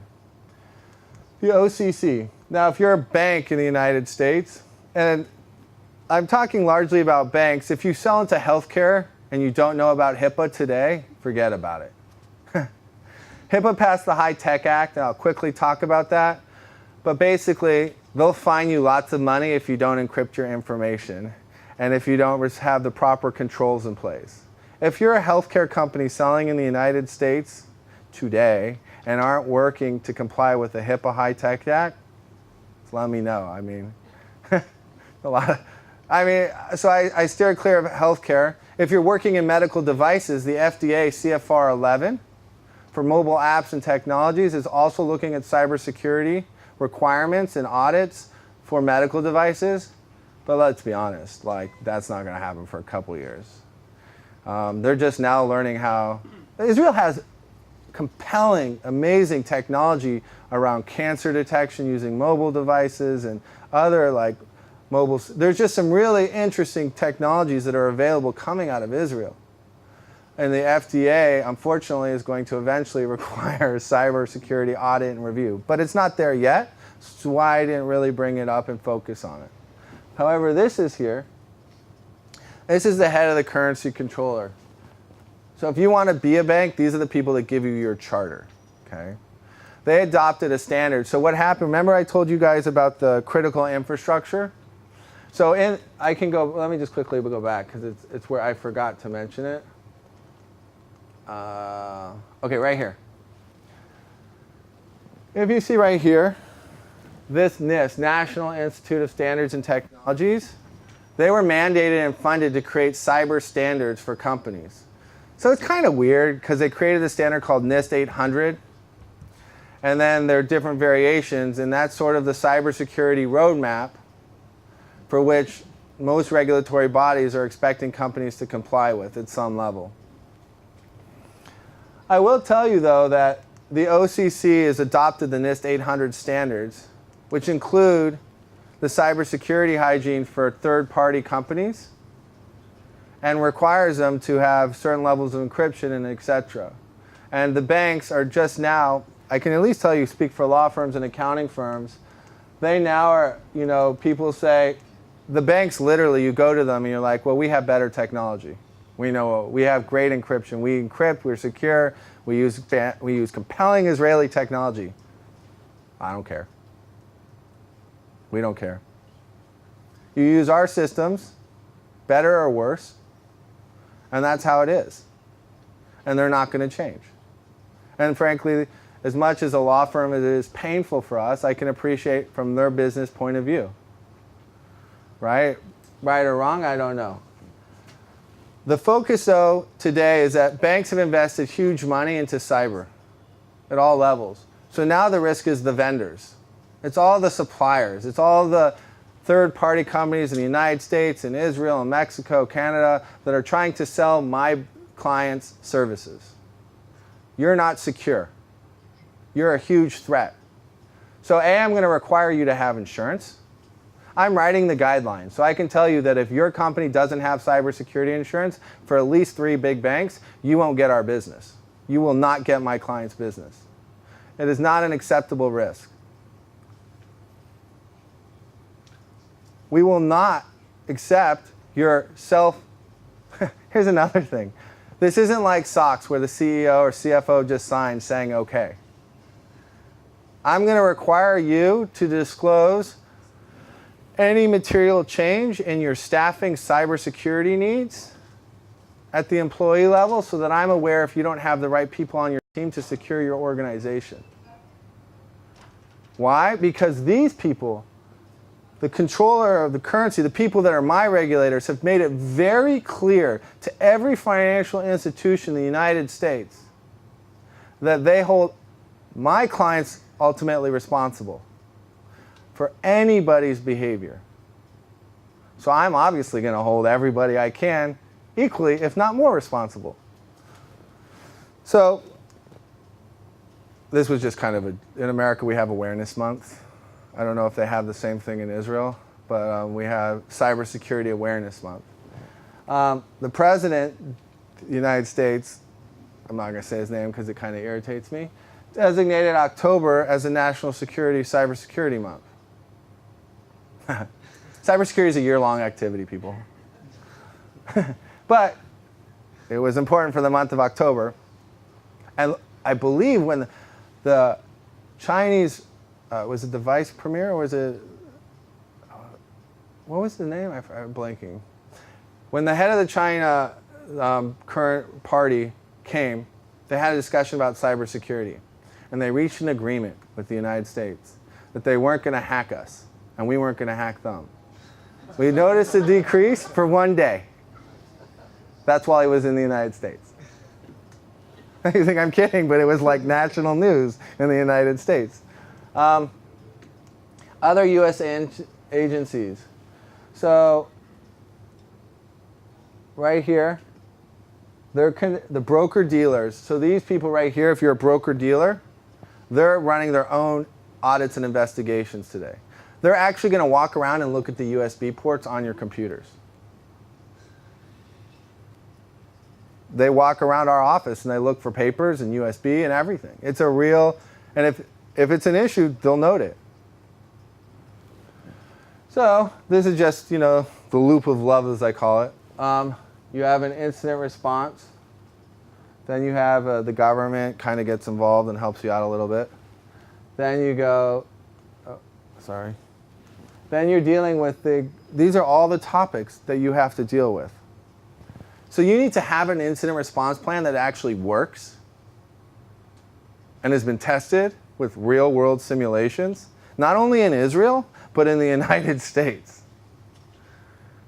The OCC. Now, if you're a bank in the United States, and I'm talking largely about banks, if you sell into healthcare and you don't know about HIPAA today, forget about it. HIPAA passed the High-Tech Act, and I'll quickly talk about that. But basically, they'll fine you lots of money if you don't encrypt your information and if you don't have the proper controls in place. If you're a healthcare company selling in the United States today and aren't working to comply with the HIPAA High-Tech Act, let me know. I mean, so I steer clear of healthcare. If you're working in medical devices, the FDA CFR 11 for mobile apps and technologies is also looking at cybersecurity requirements and audits for medical devices. But let's be honest, like that's not going to happen for a couple years. They're just now learning how Israel has compelling, amazing technology around cancer detection using mobile devices and other like mobile. There's just some really interesting technologies that are available coming out of Israel. And the FDA, unfortunately, is going to eventually require a cybersecurity audit and review. But it's not there yet, so why I didn't really bring it up and focus on it. However, this is here. This is the head of the currency controller. So if you want to be a bank, these are the people that give you your charter, okay? They adopted a standard. So what happened, remember I told you guys about the critical infrastructure? So let me just quickly go back because it's where I forgot to mention it. Okay, right here. If you see right here, this NIST, National Institute of Standards and Technologies, they were mandated and funded to create cyber standards for companies. So it's kind of weird because they created a standard called NIST 800, and then there are different variations, and that's sort of the cybersecurity roadmap for which most regulatory bodies are expecting companies to comply with at some level. I will tell you, though, that the OCC has adopted the NIST 800 standards, which include the cybersecurity hygiene for third-party companies and requires them to have certain levels of encryption and et cetera. And the banks are just now, I can at least tell you, speak for law firms and accounting firms, they now are, you know, people say, the banks literally, you go to them and you're like, well, we have better technology. We know, we have great encryption. We encrypt, we're secure, we use compelling Israeli technology. I don't care. We don't care. You use our systems, better or worse, and that's how it is. And they're not going to change. And frankly, as much as a law firm it is painful for us, I can appreciate from their business point of view. Right? Right or wrong, I don't know. The focus, though, today is that banks have invested huge money into cyber at all levels. So now the risk is the vendors. It's all the suppliers. It's all the third-party companies in the United States and Israel and Mexico, Canada, that are trying to sell my clients services. You're not secure. You're a huge threat. So A, I'm going to require you to have insurance. I'm writing the guidelines. So I can tell you that if your company doesn't have cybersecurity insurance for at least 3 big banks, you won't get our business. You will not get my client's business. It is not an acceptable risk. We will not accept your Here's another thing. This isn't like SOX where the CEO or CFO just signs saying okay. I'm going to require you to disclose any material change in your staffing cybersecurity needs at the employee level so that I'm aware if you don't have the right people on your team to secure your organization. Why? Because these people, the controller of the currency, the people that are my regulators, have made it very clear to every financial institution in the United States that they hold my clients ultimately responsible for anybody's behavior. So I'm obviously going to hold everybody I can equally, if not more, responsible. So this was just kind of in America we have Awareness Month. I don't know if they have the same thing in Israel, but we have Cybersecurity Awareness Month. The president of the United States, I'm not going to say his name because it kind of irritates me, designated October as a National Cybersecurity Month. Cybersecurity is a year-long activity, people. But it was important for the month of October. And I believe when the Chinese, was it the vice premier or was it, what was the name? I'm blanking. When the head of the China current party came, they had a discussion about cybersecurity. And they reached an agreement with the United States that they weren't going to hack us. And we weren't going to hack them. We noticed a decrease for 1 day. That's while he was in the United States. You think I'm kidding, but it was like national news in the United States. Other U.S. agencies. So right here, they're the broker-dealers. So these people right here, if you're a broker-dealer, they're running their own audits and investigations today. They're actually going to walk around and look at the USB ports on your computers. They walk around our office and they look for papers and USB and everything. It's a real, and if it's an issue, they'll note it. So this is just, you know, the loop of love, as I call it. You have an incident response. Then you have the government kind of gets involved and helps you out a little bit. Then you go, Then you're dealing with these are all the topics that you have to deal with. So you need to have an incident response plan that actually works and has been tested with real world simulations, not only in Israel, but in the United States.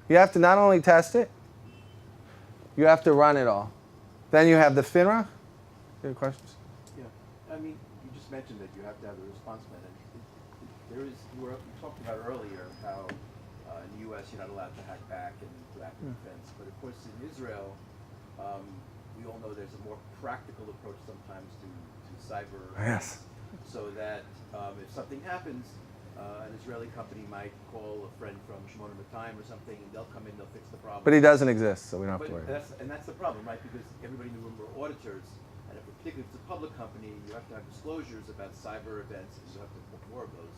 You have to not only test it, you have to run it all. Then you have the FINRA. Any questions? Yeah, I mean, you just mentioned that you have to have the response plan. And you talked about earlier how in the U.S. you're not allowed to hack back and do active defense. But of course in Israel, we all know there's a more practical approach sometimes to cyber. Yes. So that if something happens, an Israeli company might call a friend from Shimon Time or something, and they'll come in, they'll fix the problem. But he doesn't exist, so we don't have to But worry. that's the problem, right? Because everybody in the room are auditors, and if particularly if it's a public company, you have to have disclosures about cyber events, and you have to put more of those.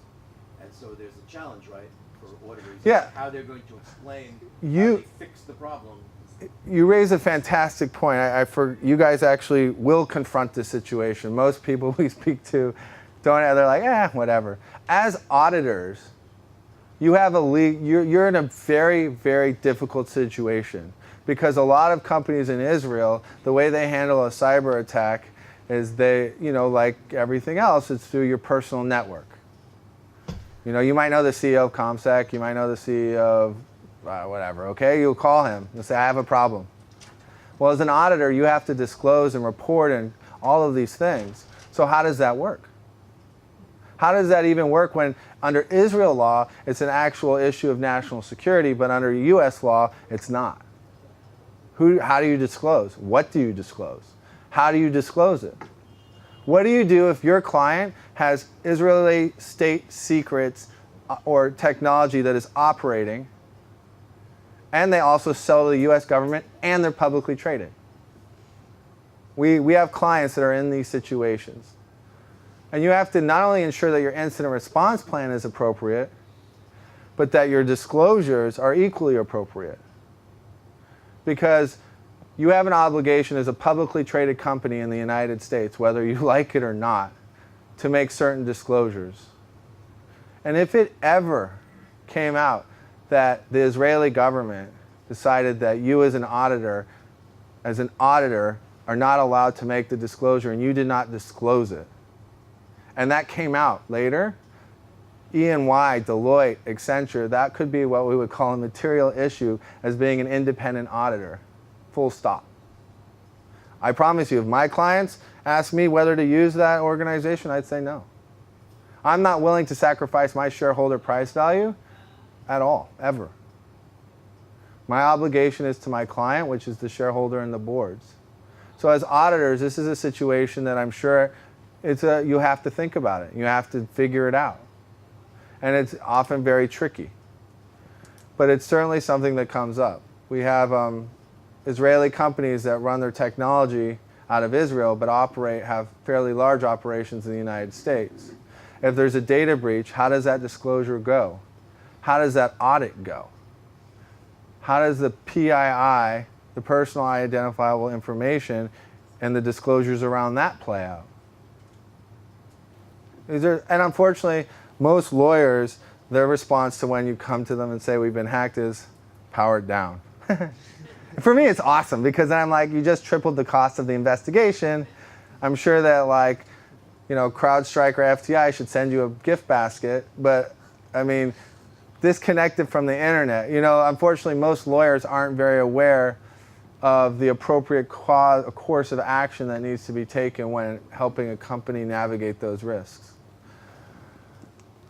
And so there's a challenge, right, for auditors, Yeah. how they're going to explain You- how they fix the problem. You raise a fantastic point. You guys actually will confront this situation. Most people we speak to don't. They're like, whatever. As auditors, you have you're in a very, very difficult situation because a lot of companies in Israel, the way they handle a cyber attack is they, like everything else, it's through your personal network. You might know the CEO of ComSec, you might know the CEO of whatever, okay? You'll call him and say, I have a problem. Well, as an auditor, you have to disclose and report and all of these things. So how does that work? How does that even work when under Israel law, it's an actual issue of national security, but under US law, it's not? How do you disclose? What do you disclose? How do you disclose it? What do you do if your client has Israeli state secrets or technology that is operating, and they also sell to the US government and they're publicly traded? We have clients that are in these situations. And you have to not only ensure that your incident response plan is appropriate, but that your disclosures are equally appropriate. Because you have an obligation as a publicly traded company in the United States, whether you like it or not, to make certain disclosures. And if it ever came out that the Israeli government decided that you as an auditor are not allowed to make the disclosure and you did not disclose it, and that came out later, E&Y, Deloitte, Accenture, that could be what we would call a material issue as being an independent auditor. Full stop. I promise you, if my clients ask me whether to use that organization, I'd say no. I'm not willing to sacrifice my shareholder price value at all, ever. My obligation is to my client, which is the shareholder and the boards. So as auditors, this is a situation that I'm sure you have to think about it. You have to figure it out. And it's often very tricky. But it's certainly something that comes up. We have Israeli companies that run their technology out of Israel but have fairly large operations in the United States. If there's a data breach, how does that disclosure go? How does that audit go? How does the PII, the personal identifiable information, and the disclosures around that play out? And unfortunately, most lawyers, their response to when you come to them and say we've been hacked is power it down. For me, it's awesome because then I'm like, you just tripled the cost of the investigation. I'm sure that CrowdStrike or FTI should send you a gift basket, but I mean, disconnected from the internet. Unfortunately, most lawyers aren't very aware of the appropriate course of action that needs to be taken when helping a company navigate those risks.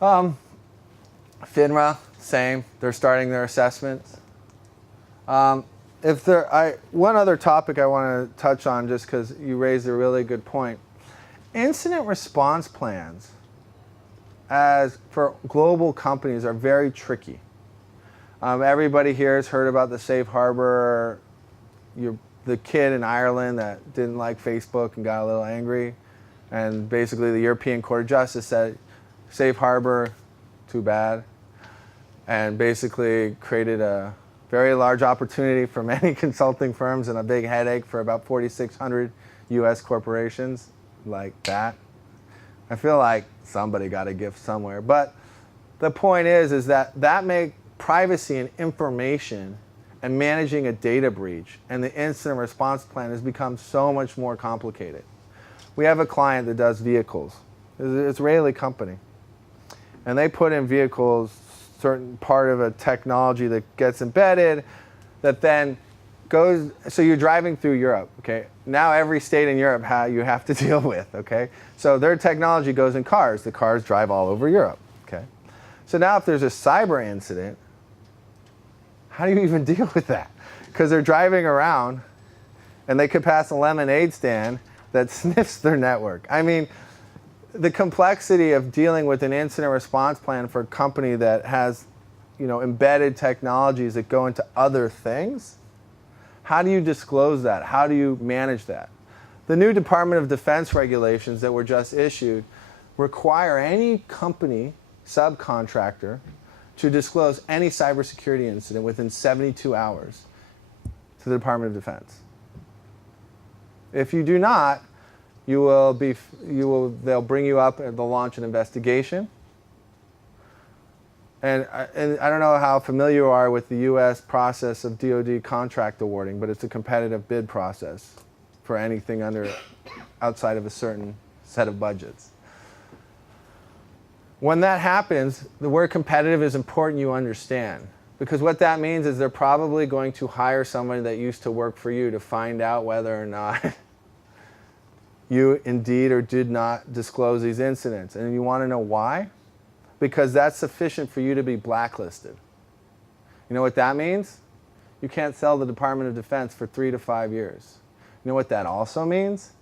FINRA, same. They're starting their assessments. One other topic I want to touch on, just because you raised a really good point. Incident response plans, as for global companies, are very tricky. Everybody here has heard about the safe harbor. The kid in Ireland that didn't like Facebook and got a little angry, and basically the European Court of Justice said, safe harbor, too bad, and basically created a very large opportunity for many consulting firms and a big headache for about 4,600 US corporations like that. I feel like somebody got a gift somewhere. But the point is that make privacy and information and managing a data breach and the incident response plan has become so much more complicated. We have a client that does vehicles. It's an Israeli company. And they put in vehicles certain part of a technology that gets embedded that then goes, so you're driving through Europe, okay? Now every state in Europe you have to deal with, okay? So their technology goes in cars. The cars drive all over Europe, okay? So now if there's a cyber incident, how do you even deal with that? Because they're driving around and they could pass a lemonade stand that sniffs their network. I mean, the complexity of dealing with an incident response plan for a company that has, embedded technologies that go into other things. How do you disclose that? How do you manage that? The new Department of Defense regulations that were just issued require any company, subcontractor, to disclose any cybersecurity incident within 72 hours to the Department of Defense. If you do not, they'll bring you up and they'll launch an investigation. And I don't know how familiar you are with the U.S. process of DoD contract awarding, but it's a competitive bid process for anything outside of a certain set of budgets. When that happens, the word competitive is important you understand. Because what that means is they're probably going to hire somebody that used to work for you to find out whether or not you indeed or did not disclose these incidents. And you want to know why? Because that's sufficient for you to be blacklisted. You know what that means? You can't sell the Department of Defense for 3 to 5 years. You know what that also means?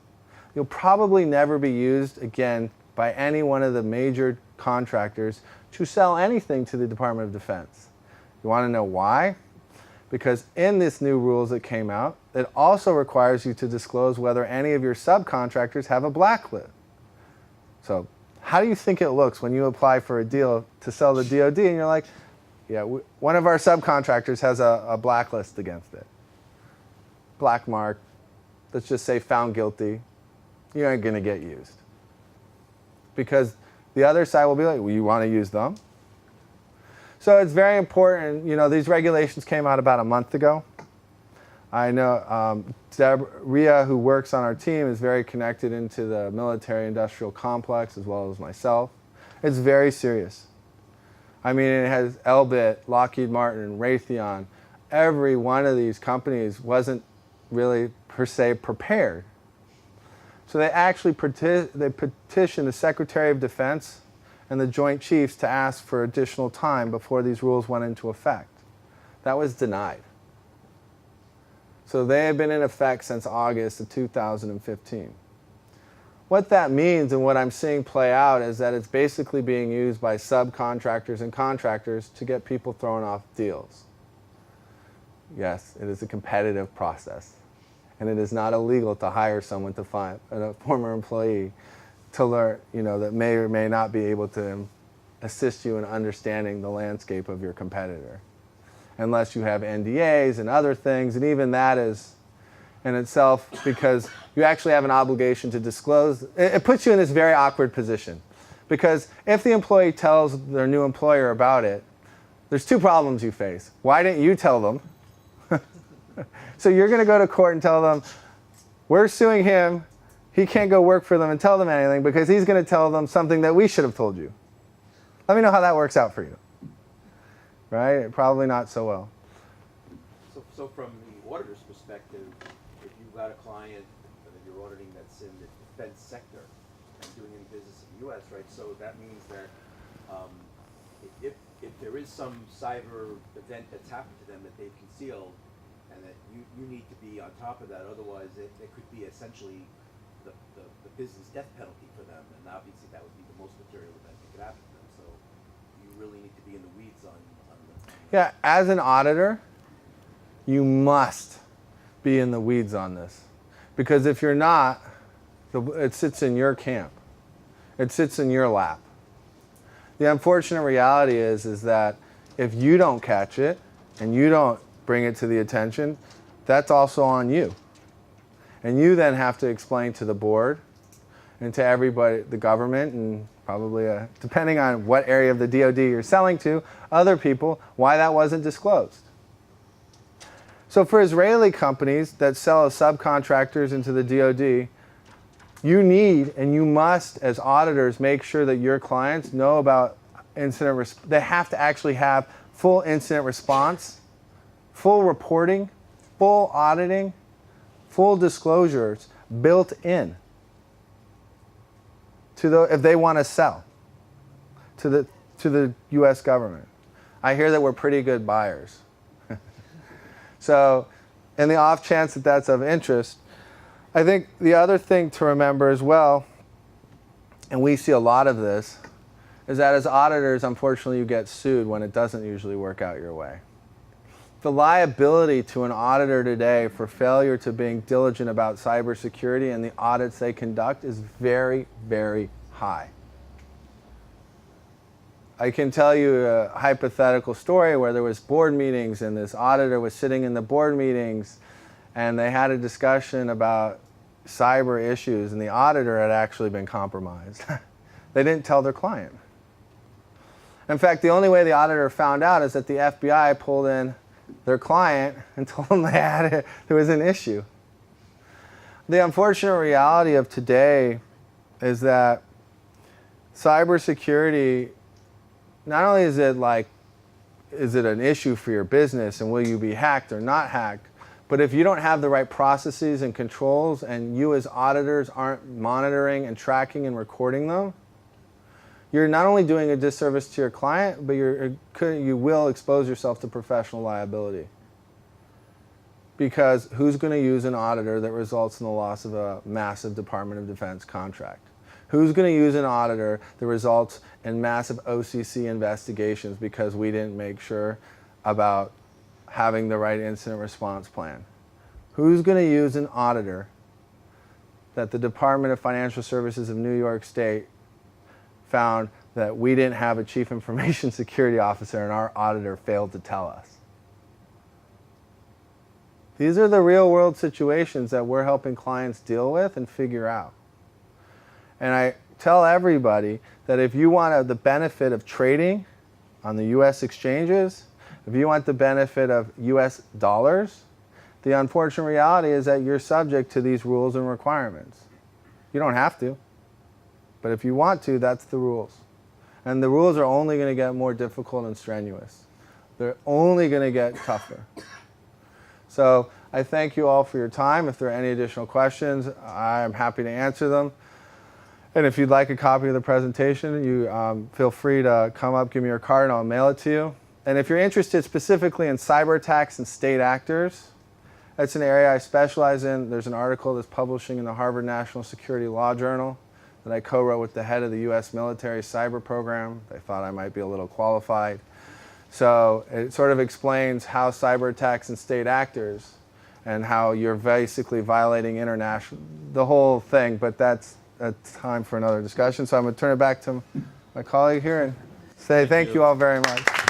You'll probably never be used again by any one of the major contractors to sell anything to the Department of Defense. You want to know why? Because in this new rules that came out, it also requires you to disclose whether any of your subcontractors have a blacklist. So how do you think it looks when you apply for a deal to sell the DoD and you're like, yeah, one of our subcontractors has a blacklist against it. Black mark, let's just say found guilty, you ain't gonna get used. Because the other side will be like, well, you wanna use them? So it's very important, these regulations came out about a month ago. I know Ria, who works on our team, is very connected into the military-industrial complex, as well as myself. It's very serious. I mean, it has Elbit, Lockheed Martin, Raytheon. Every one of these companies wasn't really, per se, prepared. So they actually petitioned the Secretary of Defense and the Joint Chiefs to ask for additional time before these rules went into effect. That was denied. So they have been in effect since August of 2015. What that means and what I'm seeing play out is that it's basically being used by subcontractors and contractors to get people thrown off deals. Yes, it is a competitive process. And it is not illegal to hire someone to find a former employee to learn, that may or may not be able to assist you in understanding the landscape of your competitor. Unless you have NDAs and other things, and even that is in itself, because you actually have an obligation to disclose. It puts you in this very awkward position. Because if the employee tells their new employer about it, there's 2 problems you face. Why didn't you tell them? So you're going to go to court and tell them, we're suing him, he can't go work for them and tell them anything because he's going to tell them something that we should have told you. Let me know how that works out for you. Right? Probably not so well. So from the auditor's perspective, if you've got a client that you're auditing that's in the defense sector and doing any business in the U.S., right? So that means that if there is some cyber event that's happened to them that they've concealed, and that you need to be on top of that, otherwise it could be essentially the business death penalty for them, and obviously that would be the most material event that could happen to them. So you really need to be in the weeds on the... Yeah, as an auditor, you must be in the weeds on this. Because if you're not, it sits in your camp. It sits in your lap. The unfortunate reality is that if you don't catch it and you don't bring it to the attention, that's also on you. And you then have to explain to the board and to everybody, the government, and probably, depending on what area of the DoD you're selling to, other people, why that wasn't disclosed. So for Israeli companies that sell as subcontractors into the DoD, you need and you must, as auditors, make sure that your clients know about incident they have to actually have full incident response, full reporting, full auditing, full disclosures built in to if they want to sell to the U.S. government. I hear that we're pretty good buyers. So in the off chance that that's of interest, I think the other thing to remember as well, and we see a lot of this, is that as auditors, unfortunately, you get sued when it doesn't usually work out your way. The liability to an auditor today for failure to being diligent about cybersecurity and the audits they conduct is very, very high. I can tell you a hypothetical story where there was board meetings and this auditor was sitting in the board meetings and they had a discussion about cyber issues and the auditor had actually been compromised. They didn't tell their client. In fact, the only way the auditor found out is that the FBI pulled in their client and told them there was an issue. The unfortunate reality of today is that cybersecurity, not only is it an issue for your business and will you be hacked or not hacked, but if you don't have the right processes and controls and you as auditors aren't monitoring and tracking and recording them, you're not only doing a disservice to your client, but you will expose yourself to professional liability. Because who's going to use an auditor that results in the loss of a massive Department of Defense contract? Who's going to use an auditor that results in massive OCC investigations because we didn't make sure about having the right incident response plan? Who's going to use an auditor that the Department of Financial Services of New York State found that we didn't have a chief information security officer and our auditor failed to tell us? These are the real world situations that we're helping clients deal with and figure out. And I tell everybody that if you want the benefit of trading on the US exchanges, if you want the benefit of US dollars, the unfortunate reality is that you're subject to these rules and requirements. You don't have to, but if you want to, that's the rules. And the rules are only going to get more difficult and strenuous. They're only going to get tougher. So I thank you all for your time. If there are any additional questions, I'm happy to answer them. And if you'd like a copy of the presentation, you feel free to come up, give me your card, and I'll mail it to you. And if you're interested specifically in cyber attacks and state actors, that's an area I specialize in. There's an article that's publishing in the Harvard National Security Law Journal that I co-wrote with the head of the US military cyber program. They thought I might be a little qualified. So it sort of explains how cyber attacks and state actors and how you're basically violating international, the whole thing, but that's time for another discussion. So I'm going to turn it back to my colleague here and say thank you all very much.